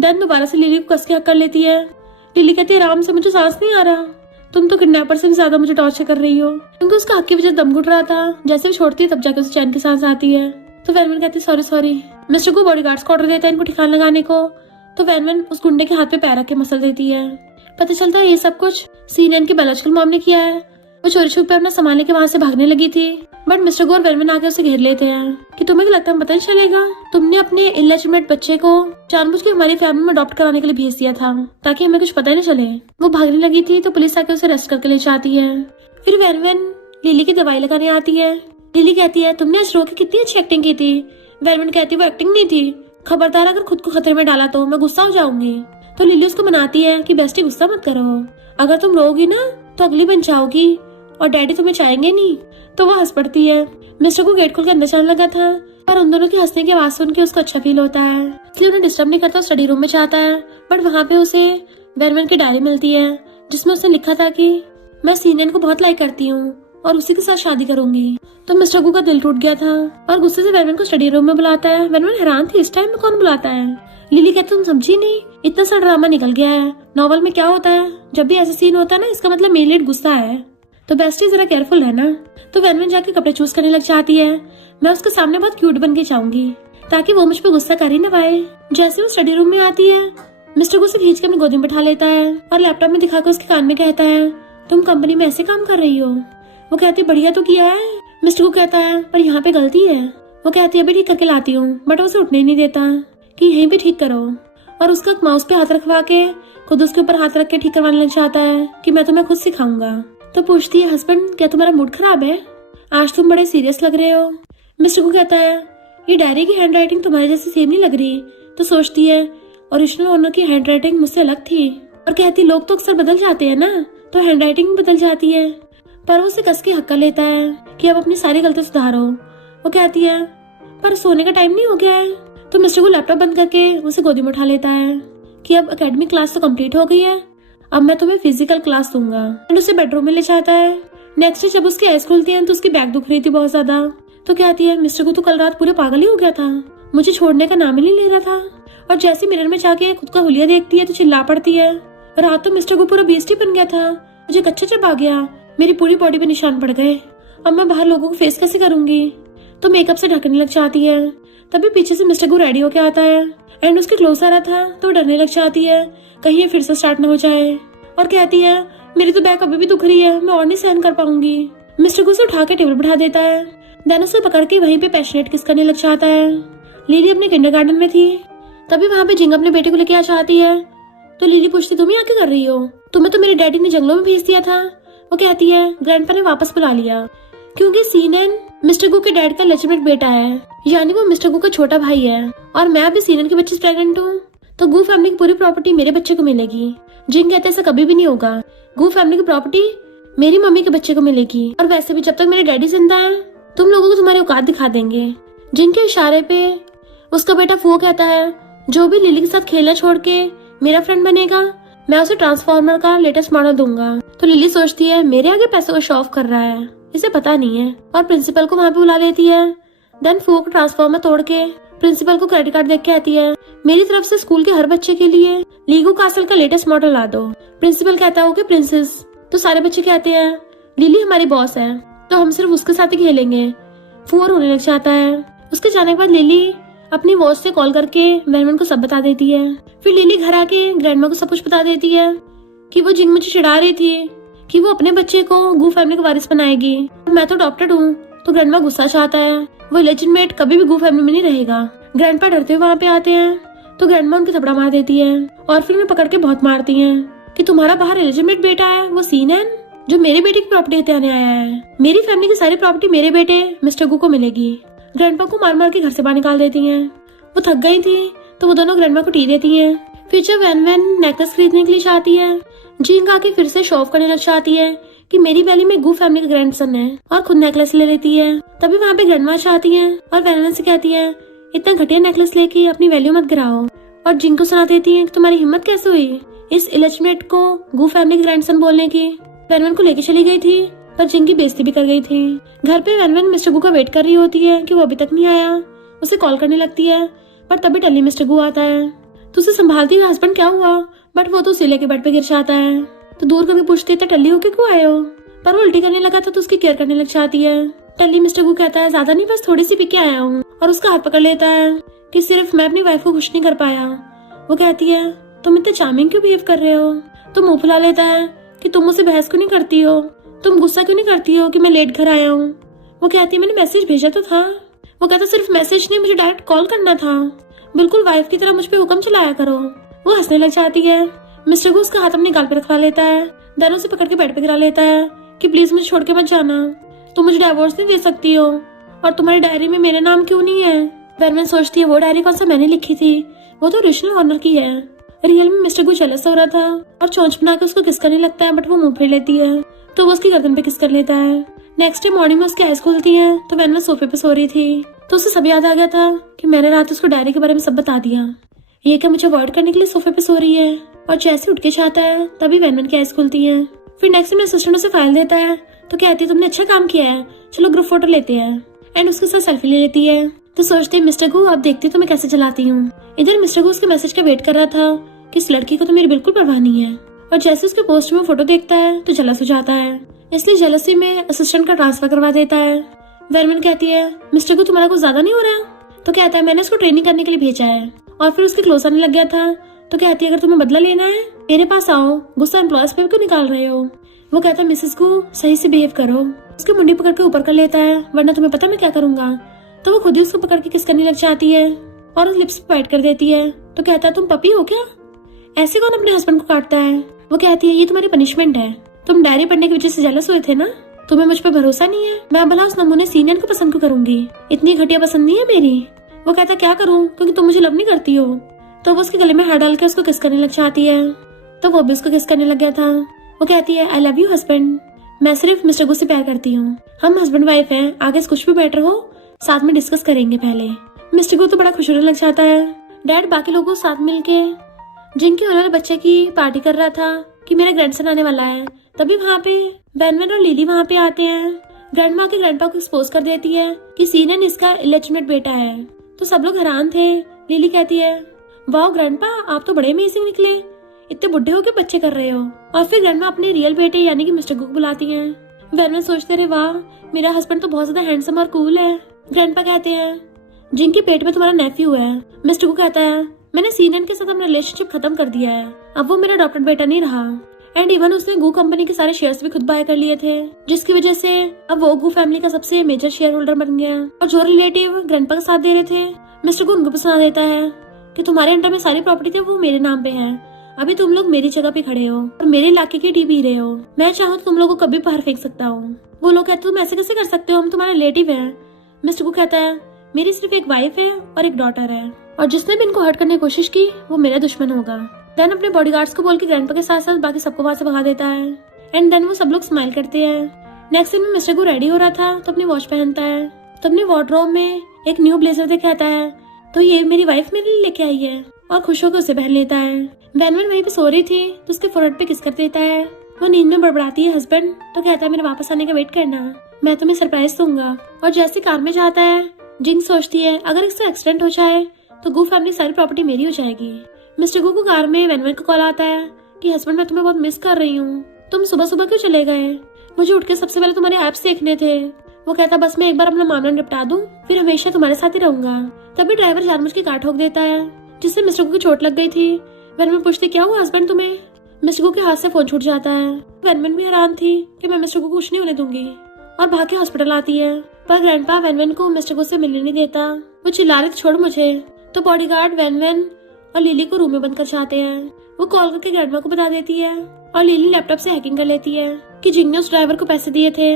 देन दोबारा से लिली को कस के हक्कर लेती है। लिली कहती है आराम से, मुझे सांस नहीं आ रहा, तुम तो किडनैपर से भी ज्यादा मुझे टॉर्चर कर रही हो। क्योंकि उसका हक की वजह दम घुट रहा था। जैसे वो छोड़ती है तब जाकर उसे चैन की सांस आती है। तो वैनवन कहती है सॉरी। मिस्टर को बॉडीगार्ड्स को ऑर्डर देता है इनको ठिकाना लगाने को। तो वैनवन उस गुंडे के हाथ पे पैर रख के मसल देती है। पता चलता है ये सब कुछ सीनियर की बायोलॉजिकल मॉम ने किया है। वो चोरी छुप पे अपना सामान लेके वहाँ से भागने लगी थी, बट मिस्टर गो और वैनवन आके उसे घेर लेते हैं कि तुम्हें क्या लगता है पता नहीं चलेगा, तुमने अपने इलेजिटिमेट बच्चे को जानबूझ के हमारी फैमिली में अडॉप्ट कराने के लिए भेज दिया था ताकि हमें कुछ पता ही नहीं चले। वो भागने लगी थी तो पुलिस आके उसे अरेस्ट करके ले जाती है। फिर वैनवन लिली की दवाई लगाने आती है। लिली कहती है तुमने आज रो के कितनी अच्छी एक्टिंग की थी। वैनवन कहती है वो एक्टिंग नहीं थी, खबरदार अगर खुद को खतरे में डाला तो मैं गुस्सा हो जाऊंगी। तो लिली उसको मनाती है कि बेस्टी गुस्सा मत करो, अगर तुम रोगी ना तो अगली बन जाओगी और डैडी तुम्हें चाहेंगे नहीं। तो वो हंस पड़ती है। मिस्टर को गेट खोल के अंदर जाने लगा था, पर उन दोनों की हंसने की आवाज सुन के उसको अच्छा फील होता है, इसलिए उन्हें डिस्टर्ब नहीं करता, स्टडी रूम में जाता है। बट वहाँ पे उसे वैनवन की डायरी मिलती है जिसमें उसने लिखा था कि मैं सीनियर को बहुत लाइक करती हूँ और उसी के साथ शादी करूंगी। तो मिस्टर गो का दिल टूट गया था और गुस्से से वैनवन को स्टडी रूम में बुलाता है। वैनवन हैरान थी इस टाइम में कौन बुलाता है। लिली कहती तुम समझी नहीं, इतना सा ड्रामा निकल गया है। नॉवल में क्या होता है, जब भी ऐसा सीन होता है ना इसका मतलब मेन लीड गुस्सा है, तो बेस्टी जरा केयरफुल है ना। तो वैनवन जाके कपड़े चूज करने लग जाती है। मैं उसके सामने बहुत क्यूट बन के जाऊंगी ताकि वो मुझ पे गुस्सा कर ही ना पाए। जैसे वो स्टडी रूम में आती है मिस्टर को उसे खींच के अपनी गोदी में बैठा लेता है और लैपटॉप में दिखाकर उसके कान में कहता है तुम कंपनी में ऐसे काम कर रही हो। वो कहती है बढ़िया तो किया है। मिस्टर को कहता है पर यहाँ पे गलती है। वो कहती है अभी ठीक करके लाती हूँ, बट उसे उठने नहीं देता कि यहीं पे ठीक करो और उसका माउस पे हाथ रखवा के खुद उसके ऊपर हाथ रख के ठीक करवाने लग जाता है कि मैं तुम्हें खुद सिखाऊंगा। तो पूछती है हस्बैंड क्या तुम्हारा मूड खराब है, आज तुम बड़े सीरियस लग रहे हो। मिस्टर को कहता है ये डायरी की हैंड राइटिंग तुम्हारे जैसी सेम नहीं लग रही। तो सोचती है ओरिजिनल ओनर की हैंड राइटिंग मुझसे अलग थी और कहती लोग तो अक्सर बदल जाते हैं ना, तो हैंड राइटिंग भी बदल जाती है। पर वो उसे कस के हक्का लेता है कि अब अपनी सारी गलती सुधारो। वो कहती है पर सोने का टाइम नहीं हो गया है। तो मिस्टर को लैपटॉप बंद करके उसे गोदी में उठा लेता है कि अब एकेडमिक क्लास तो कंप्लीट हो गई है, अब मैं तुम्हें फिजिकल क्लास दूंगा। और उसे बेडरूम में ले जाता है। नेक्स्ट डे जब उसकी आईज खुलती है तो उसकी बैक दुख रही थी बहुत ज्यादा। तो कहती है मिस्टर को तो कल रात पूरे पागल ही हो गया था, मुझे छोड़ने का नाम ही नहीं ले रहा था। और जैसे मिरर में जाके खुद का हुलिया देखती है तो चिल्ला पड़ती है। रात तो मिस्टर को पूरा बेइज्जती बन गया था, मुझे कच्चा चबा गया, मेरी पूरी बॉडी पे निशान पड़ गए, अब मैं बाहर लोगों को फेस कैसे करूंगी। तो मेकअप से ढकने लग जाती है। तभी पीछे से मिस्टर को रेडी होके आता है एंड उसके क्लोज आ रहा था तो डरने लग जाती है कहीं ये फिर से स्टार्ट न हो जाए और कहती है मेरी तो बैक अभी भी दुख रही है, मैं और नहीं सहन कर पाऊंगी। मिस्टर को उसे उठा के टेबल बैठा देता है। देन उसे पकड़ के वहीं पे पैशनेट किस करने लग जाता है। लिली अपने किंडरगार्टन में थी, तभी वहां पे जिंग अपने बेटे को लेके आ जाती है। तो लिली पूछती, तुम यहाँ क्या कर रही हो? तुम्हें तो मेरे डैडी ने जंगलों में भेज दिया था। वो कहती है, ग्रैंडपा ने वापस बुला लिया, क्योंकि सीनन मिस्टर गू के डैड का लेजिटिमेट बेटा है, यानी वो मिस्टर गू का छोटा भाई है, और मैं अभी सीनन के बच्चे से प्रेग्नेंट हूँ, तो गू फैमिली की पूरी प्रॉपर्टी मेरे बच्चे को मिलेगी। जिंग कहते ऐसा कभी भी नहीं होगा, गू फैमिली की प्रॉपर्टी मेरी मम्मी के बच्चे को मिलेगी, और वैसे भी जब तक मेरे डैडी जिंदा है तुम लोगों को तुम्हारी औकात दिखा देंगे। जिंग के इशारे पे उसका बेटा फू कहता है, जो भी लिली के साथ खेलना छोड़ के मेरा फ्रेंड बनेगा, मैं उसे ट्रांसफॉर्मर का लेटेस्ट मॉडल दूंगा। तो लिली सोचती है, मेरे आगे पैसों को शो ऑफ कर रहा है, इसे पता नहीं है, और प्रिंसिपल को वहाँ पे बुला लेती है। देन फू को ट्रांसफॉर्मर तोड़ के प्रिंसिपल को क्रेडिट कार्ड देख के आती है, मेरी तरफ से स्कूल के हर बच्चे के लिए लीगो कासल का लेटेस्ट मॉडल ला दो। प्रिंसिपल कहता है, ओके प्रिंसेस। तो सारे बच्चे कहते हैं, लिली हमारी बॉस है, तो हम सिर्फ उसके साथ ही खेलेंगे। फू रोने लग जाता है। उसके जाने के बाद लिली अपनी वॉच से कॉल करके वैनवन को सब बता देती है। फिर लिली घर आके ग्रैंडमा को सब कुछ बता देती है कि वो जिंग मुझे चिढ़ा रही थी कि वो अपने बच्चे को गू फैमिली का वारिस बनाएगी, मैं तो अडॉप्टेड हूँ। तो ग्रैंडमा गुस्सा चाहता है, वो लेजिटिमेट कभी भी गू फैमिली में नहीं रहेगा। ग्रैंडपा डरते हुए वहाँ पे आते हैं, तो ग्रैंडमा उनके थपड़ा मार देती है, और फिर उन्हें पकड़ के बहुत मारती है कि तुम्हारा बाहर लेजिटिमेट बेटा है वो सीनन, जो मेरे बेटे की प्रॉपर्टी हत्याने आया है। मेरी फैमिली की सारी प्रॉपर्टी मेरे बेटे मिस्टर गू को मिलेगी। ग्रैंडपा को मार मार के घर से बाहर निकाल देती हैं। वो थक गई थी, तो वो दोनों ग्रैंडमा को टी देती हैं। फिर जब वैन नेकलेस खरीदने के लिए चाहती है, जिंग आके फिर से शो ऑफ करने लग जाती है कि मेरी वैली में गू फैमिली का ग्रैंडसन है, और खुद नेकलेस ले लेती है। तभी वहाँ पे ग्रैंडमा चाहती है और वैन से कहती है, इतना घटिया नेकलेस लेके अपनी वैल्यू मत गिराओ। और जिंग को सुना देती है कि तुम्हारी हिम्मत कैसे हुई इस इलेजिटिमेट को गू फैमिली का ग्रैंडसन बोलने की। वैन को लेके चली गई थी, पर जिंग की बेइज्जती भी कर गई थी। घर पे वैन मिस्टर गू का वेट कर रही होती है कि वो अभी तक नहीं आया। उसे कॉल करने लगती है, पर तभी टल्ली मिस्टर गू आता है। तो उसे संभालती है, हस्बैंड क्या हुआ? बट वो तो सिले के बेड पे गिर जाता है। तो दूर करके पूछती है, टल्ली होके क्यों आए हो? पर वो उल्टी करने लगा था, तो उसकी केयर करने लग जाती है। टल्ली मिस्टर गू कहता है, ज्यादा नहीं, बस थोड़ी सी पी के आया हूँ, और उसका हाथ पकड़ लेता है कि सिर्फ मैं अपनी वाइफ को खुश नहीं कर पाया। वो कहती है, तुम इतने चार्मिंग क्यों बिहेव कर रहे हो? तो मुंह फुला लेता है कि तुम मुझसे बहस क्यों नहीं करती हो, तुम गुस्सा क्यों नहीं करती हो कि मैं लेट घर आया हूँ। वो कहती है, मैंने मैसेज भेजा तो था। वो कहता, सिर्फ मैसेज नहीं, मुझे डायरेक्ट कॉल करना था, बिल्कुल वाइफ की तरह मुझ पे हुक्म चलाया करो। वो हंसने लग जाती है। मिस्टर गू उसका हाथ अपने गाल पे रखवा लेता है, दोनों से पकड़ के बेड पे गिरा लेता है कि प्लीज मुझे छोड़ के मत जाना, तुम मुझे डाइवोर्स नहीं दे सकती हो, और तुम्हारी डायरी में मेरा नाम क्यों नहीं है? वैन सोचती है, वो डायरी कौन सा मैंने लिखी थी, वो तो ओरिजिनल ऑनर की है। रियल में मिस्टर गू जेलस हो रहा था और चोंच बना के उसको किस करने लगता है, बट वो मुंह फेर लेती है, तो वो उसकी गर्दन पे किस कर लेता है। नेक्स्ट डे मॉर्निंग में उसकी आइज खुलती है, तो वैन सोफे पे सो रही थी। तो उसे सब याद आ गया था कि मैंने रात उसको डायरी के बारे में सब बता दिया, ये क्या मुझे अवॉइड करने के लिए सोफे पे सो रही है। और जैसे उठ के चाहता है, तभी वैन की आइज खुलती है। फिर नेक्स्ट में असिस्टेंट उसे फाइल देता है, तो कहती है, तुमने अच्छा काम किया है, चलो ग्रुप फोटो लेते हैं। एंड उसके साथ सेल्फी ले लेती है। तो सोचते हैं, मिस्टर गू आप देखती तो मैं कैसे चलाती हूँ। इधर मिस्टर गू उसके मैसेज का वेट कर रहा था कि इस लड़की को तो मेरी बिल्कुल परवाह नहीं है, और जैसे उसके पोस्ट में फोटो देखता है तो जलस हो जाता है, इसलिए जलसी में असिस्टेंट का ट्रांसफर करवा देता है। वैन कहती है, मिस्टर गू तुम्हारा कुछ ज्यादा नहीं हो रहा? तो कहता है, मैंने उसको ट्रेनिंग करने के लिए भेजा है। और फिर उसके क्लोज आने लग गया था, तो कहती है, अगर तुम्हें बदला लेना है मेरे पास आओ, गुस्सा एम्प्लॉयज पे क्यों निकाल रहे हो? वो कहता है, मिसेस गू सही से बिहेव करो। उसकी मुंडी पकड़ के ऊपर कर लेता है, वरना तुम्हें पता मैं क्या करूंगा। तो वो खुद ही उसको पकड़ के किस करने लग जाती है और उस लिप्स पे बाइट कर देती है। तो कहता है, तुम पपी हो क्या? ऐसे कौन अपने हस्बैंड को काटता है? वो कहती है, ये तुम्हारी पनिशमेंट है, तुम डायरी पढ़ने की वजह से जेलस हुए थे ना, तुम्हें मुझ पे भरोसा नहीं है। मैं भला उस नमूने सीनियर को पसंद क्यों करूंगी, इतनी घटिया पसंद नहीं है मेरी। वो कहता, क्या करूं, क्योंकि तुम मुझे लव नहीं करती हो। तो वो उसके गले में हाथ डाल के उसको किस करने लग जाती है, तो वो भी उसको किस करने लग गया था। वो कहती है, आई लव यू हस्बैंड, मैं सिर्फ मिस्टर गू से प्यार करती हूँ, हम हस्बैंड वाइफ हैं, आगे कुछ भी बेटर हो साथ में डिस्कस करेंगे पहले। मिस्टर गू तो बड़ा खुश होने लग जाता है। डैड बाकी लोगों के साथ मिलके जिनके उन्होंने बच्चे की पार्टी कर रहा था कि मेरा ग्रैंडसन आने वाला है। तभी वहाँ पे वैन और लिली वहाँ पे आते हैं। ग्रैंडमा के ग्रैंडपा को एक्सपोज कर देती है कि सीनन इसका इलेजिटिमेट बेटा है। तो सब लोग हैरान थे। लिली कहती है, वाह ग्रैंडपा आप तो बड़े अमेजिंग निकले, इतने बुढ़े होके बच्चे कर रहे हो। और फिर ग्रैंडमा अपने रियल बेटे यानी कि मिस्टर गू को बुलाती हैं। वैन सोचते रहे, वाह मेरा हस्बैंड तो बहुत ज्यादा हैंडसम और कूल है। ग्रैंडपा कहते हैं, जिनके पेट में तुम्हारा नेफ्यू है। मिस्टर गू कहता है, मैंने सीनन के साथ अपना रिलेशनशिप खत्म कर दिया है, अब वो मेरा अडॉप्टेड बेटा नहीं रहा। एंड इवन उसने गू कंपनी के सारे शेयर्स भी खुद बाय कर लिए थे, जिसकी वजह से अब वो गू फैमिली का सबसे मेजर शेयर होल्डर बन गया। और जो रिलेटिव ग्रैंडपा का साथ दे रहे थे, मिस्टर गू उनको भी सुना देता है कि तुम्हारे अंडर में सारी प्रॉपर्टी थी वो मेरे नाम पे है, अभी तुम लोग मेरी जगह पे खड़े हो और मेरे इलाके की टी पी रहे हो, मैं चाहूँ तो तुम लोगों को कभी बाहर फेंक सकता हूँ। वो लोग कहते तुम ऐसे कैसे कर सकते हो, हम तुम्हारे रिलेटिव हैं। मिस्टर गू कहता है मेरी सिर्फ एक वाइफ है और एक डॉटर है, और जिसने भी इनको हर्ट करने की कोशिश की वो मेरा दुश्मन होगा। देन अपने बॉडीगार्ड्स को बोल के ग्रैंडपा के साथ साथ बाकी सबको वहां से भगा देता है। एंड देन वो सब लोग स्माइल करते हैं। नेक्स्ट सीन में मिस्टर गू रेडी हो रहा था तो अपनी वॉच पहनता है, तो अपनी वार्डरोब में एक न्यू ब्लेजर देख कहता है तो ये मेरी वाइफ मेरे लिए लेके आई है, और खुश होकर उसे पहन लेता है। वैनवन वहीं पे सो रही थी तो उसके फोrehead पे किस कर देता है। वो नींद में बड़बड़ाती है हस्बैंड, तो कहता है मेरे वापस आने का वेट करना, मैं तुम्हें सरप्राइज दूंगा। और जैसे कार में जाता है, जिंग सोचती है अगर इससे एक्सीडेंट हो जाए तो गू फैमिली सारी प्रॉपर्टी मेरी हो जाएगी। मिस्टर गू को कार में वैनवन का कॉल आता है कि हस्बैंड मैं तुम्हें बहुत मिस कर रही हूँ, तुम सुबह सुबह क्यों चले गए, मुझे उठ के सबसे पहले तुम्हारे एप्स देखने थे। वो कहता बस मैं एक बार अपना मामला निपटा दूं, फिर हमेशा तुम्हारे साथ ही रहूंगा। तभी ड्राइवर जानबूझ के कार ठोक देता है, जिससे मिस्टर गू की चोट लग गई थी। वैनवन पूछती क्या हुआ हस्बैंड तुम्हें। मिस्टर गू के हाथ से फोन छूट जाता है। वैनवन भी हैरान थी कि मैं मिस्टर गू को कुछ नहीं होने दूंगी, और भाग के हॉस्पिटल आती है। पर ग्रैंडपा वैनवन को मिस्टर गू से मिलने नहीं देता, वो चिल्ला रहे छोड़ मुझे। तो बॉडीगार्ड वैनवन और लिली को रूम में बंद कर जाते हैं। वो कॉल करके ग्रैंडपा को बता देती है, और लिली लैपटॉप से हैकिंग कर लेती है कि जिंग ने उस ड्राइवर को पैसे दिए थे,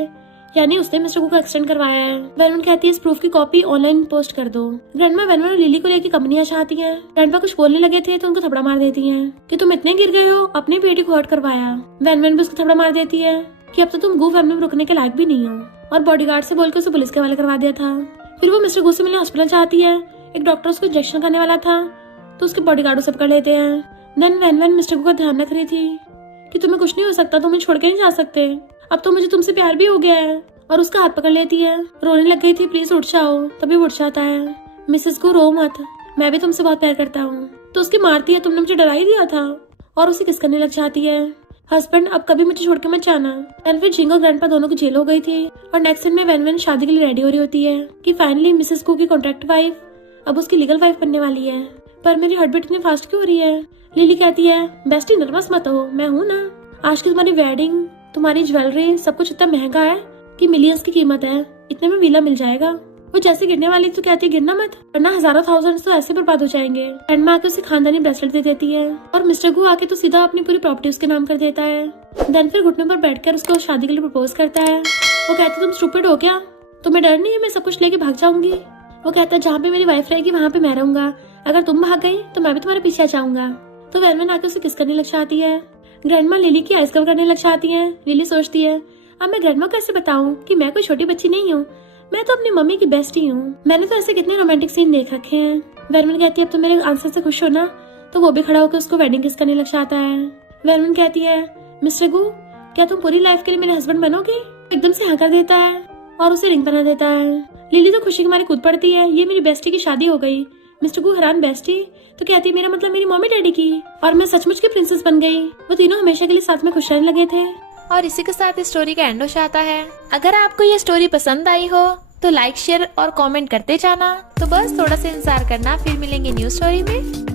यानी उसने मिस्टर गू को एक्सटेंड करवाया है। वैनवन कहती है इस प्रूफ की कॉपी ऑनलाइन पोस्ट कर दो। ग्रैंडमा वैनवन और लिली को लेकर कंपनी चाहती है। ग्रैंडपा कुछ बोलने लगे थे तो उनको थपड़ा मार देती हैं कि तुम इतने गिर गए हो, अपनी बेटी को हर्ट करवाया। वैनवन भी उसको थपड़ा मार देती है कि अब तो तुम गू फैमिली में रुकने के लायक भी नहीं हो, और बॉडीगार्ड से बोलकर उसे पुलिस के हवाले करवा दिया था। फिर वो मिस्टर गू से मिलने हॉस्पिटल चाहती है। एक डॉक्टर उसको इंजेक्शन करने वाला था तो उसके बॉडीगार्ड उसे पकड़ लेते हैं। देन वैनवन मिस्टर गू का ध्यान रख रही थी कि तुम्हें कुछ नहीं हो सकता, तुम मुझे छोड़ के नहीं जा सकते, अब तो मुझे तुमसे प्यार भी हो गया है, और उसका हाथ पकड़ लेती है। रोने लग गई थी प्लीज उठ जाओ, तभी उठ जाता है। मिसेस को रो मत, मैं भी तुमसे बहुत प्यार करता हूँ। तो उसकी मारती है तुमने मुझे डरा ही दिया था, और उसे किस करने लग जाती है। हस्बैंड अब कभी मुझे छोड़ के मत जाना। एंड फिर जिंग और ग्रैंडपा दोनों की जेल हो गई थी, और नेक्स्ट सीन में वैनवन शादी के लिए रेडी हो रही होती है कि फाइनली मिसेस कू की कॉन्ट्रैक्ट वाइफ अब उसकी लीगल वाइफ बनने वाली है। पर मेरी हार्ट बीट इतनी फास्ट क्यों हो रही है। लिली कहती है बेस्टी नर्वस मत हो, मैं हूँ ना। आज की तुम्हारी वेडिंग, तुम्हारी ज्वेलरी, सब कुछ इतना महंगा है कि मिलियंस की कीमत है, इतने में वीला मिल जाएगा। वो जैसे गिरने वाली तो कहती है गिरना मत, वरना हजारों थाउजेंड्स तो ऐसे बर्बाद हो जाएंगे। एंड में आके उसे खानदानी ब्रेसलेट दे देती है, और मिस्टर गू आके तो सीधा अपनी पूरी प्रॉपर्टी उसके नाम कर देता है। देन फिर घुटने पर बैठकर उसको शादी के लिए प्रपोज करता है। वो कहती तुम स्टूपिड हो क्या, तुम्हें डर नहीं है मैं सब कुछ लेके भाग जाऊंगी। वो कहता है जहाँ पे मेरी वाइफ रहेगी वहाँ पे मैं रहूंगा, अगर तुम भाग गई तो मैं भी तुम्हारे पीछे आ जाऊंगा। तो वैनवन आके उसे किस करने लग जाती है। ग्रैंडमा लिली की आइस कवर करने लग जाती है। लिली सोचती है अब मैं ग्रैंडमा को कैसे बताऊं कि मैं कोई छोटी बच्ची नहीं हूँ, मैं तो अपनी मम्मी की बेस्टी हूँ। मैंने तो ऐसे कितने रोमांटिक सीन देख रखे हैं। वैनवन कहती है अब तो मेरे आंसर से खुश हो ना, तो वो भी खड़ा होकर उसको वेडिंग किस करने लग जाता है। वैनवन कहती है मिस्टर गू क्या तुम पूरी लाइफ के लिए मेरे हस्बैंड बनोगे। एकदम से हाँ कर देता है और उसे रिंग बना देता है। लिली तो खुशी के मारे कूद पड़ती है, ये मेरी बेस्टी की शादी हो गई। मिस्टर गू हैरान बेस्टी, तो कहती है मेरा मतलब मेरी मम्मी डैडी की, और मैं सचमुच की प्रिंसेस बन गई। वो तीनों हमेशा के लिए साथ में खुश रहने लगे थे। और इसी के साथ इस स्टोरी का एंड हो जाता है। अगर आपको ये स्टोरी पसंद आई हो तो लाइक शेयर और कमेंट करते जाना। तो बस थोड़ा सा इंतजार करना, फिर मिलेंगे न्यू स्टोरी में।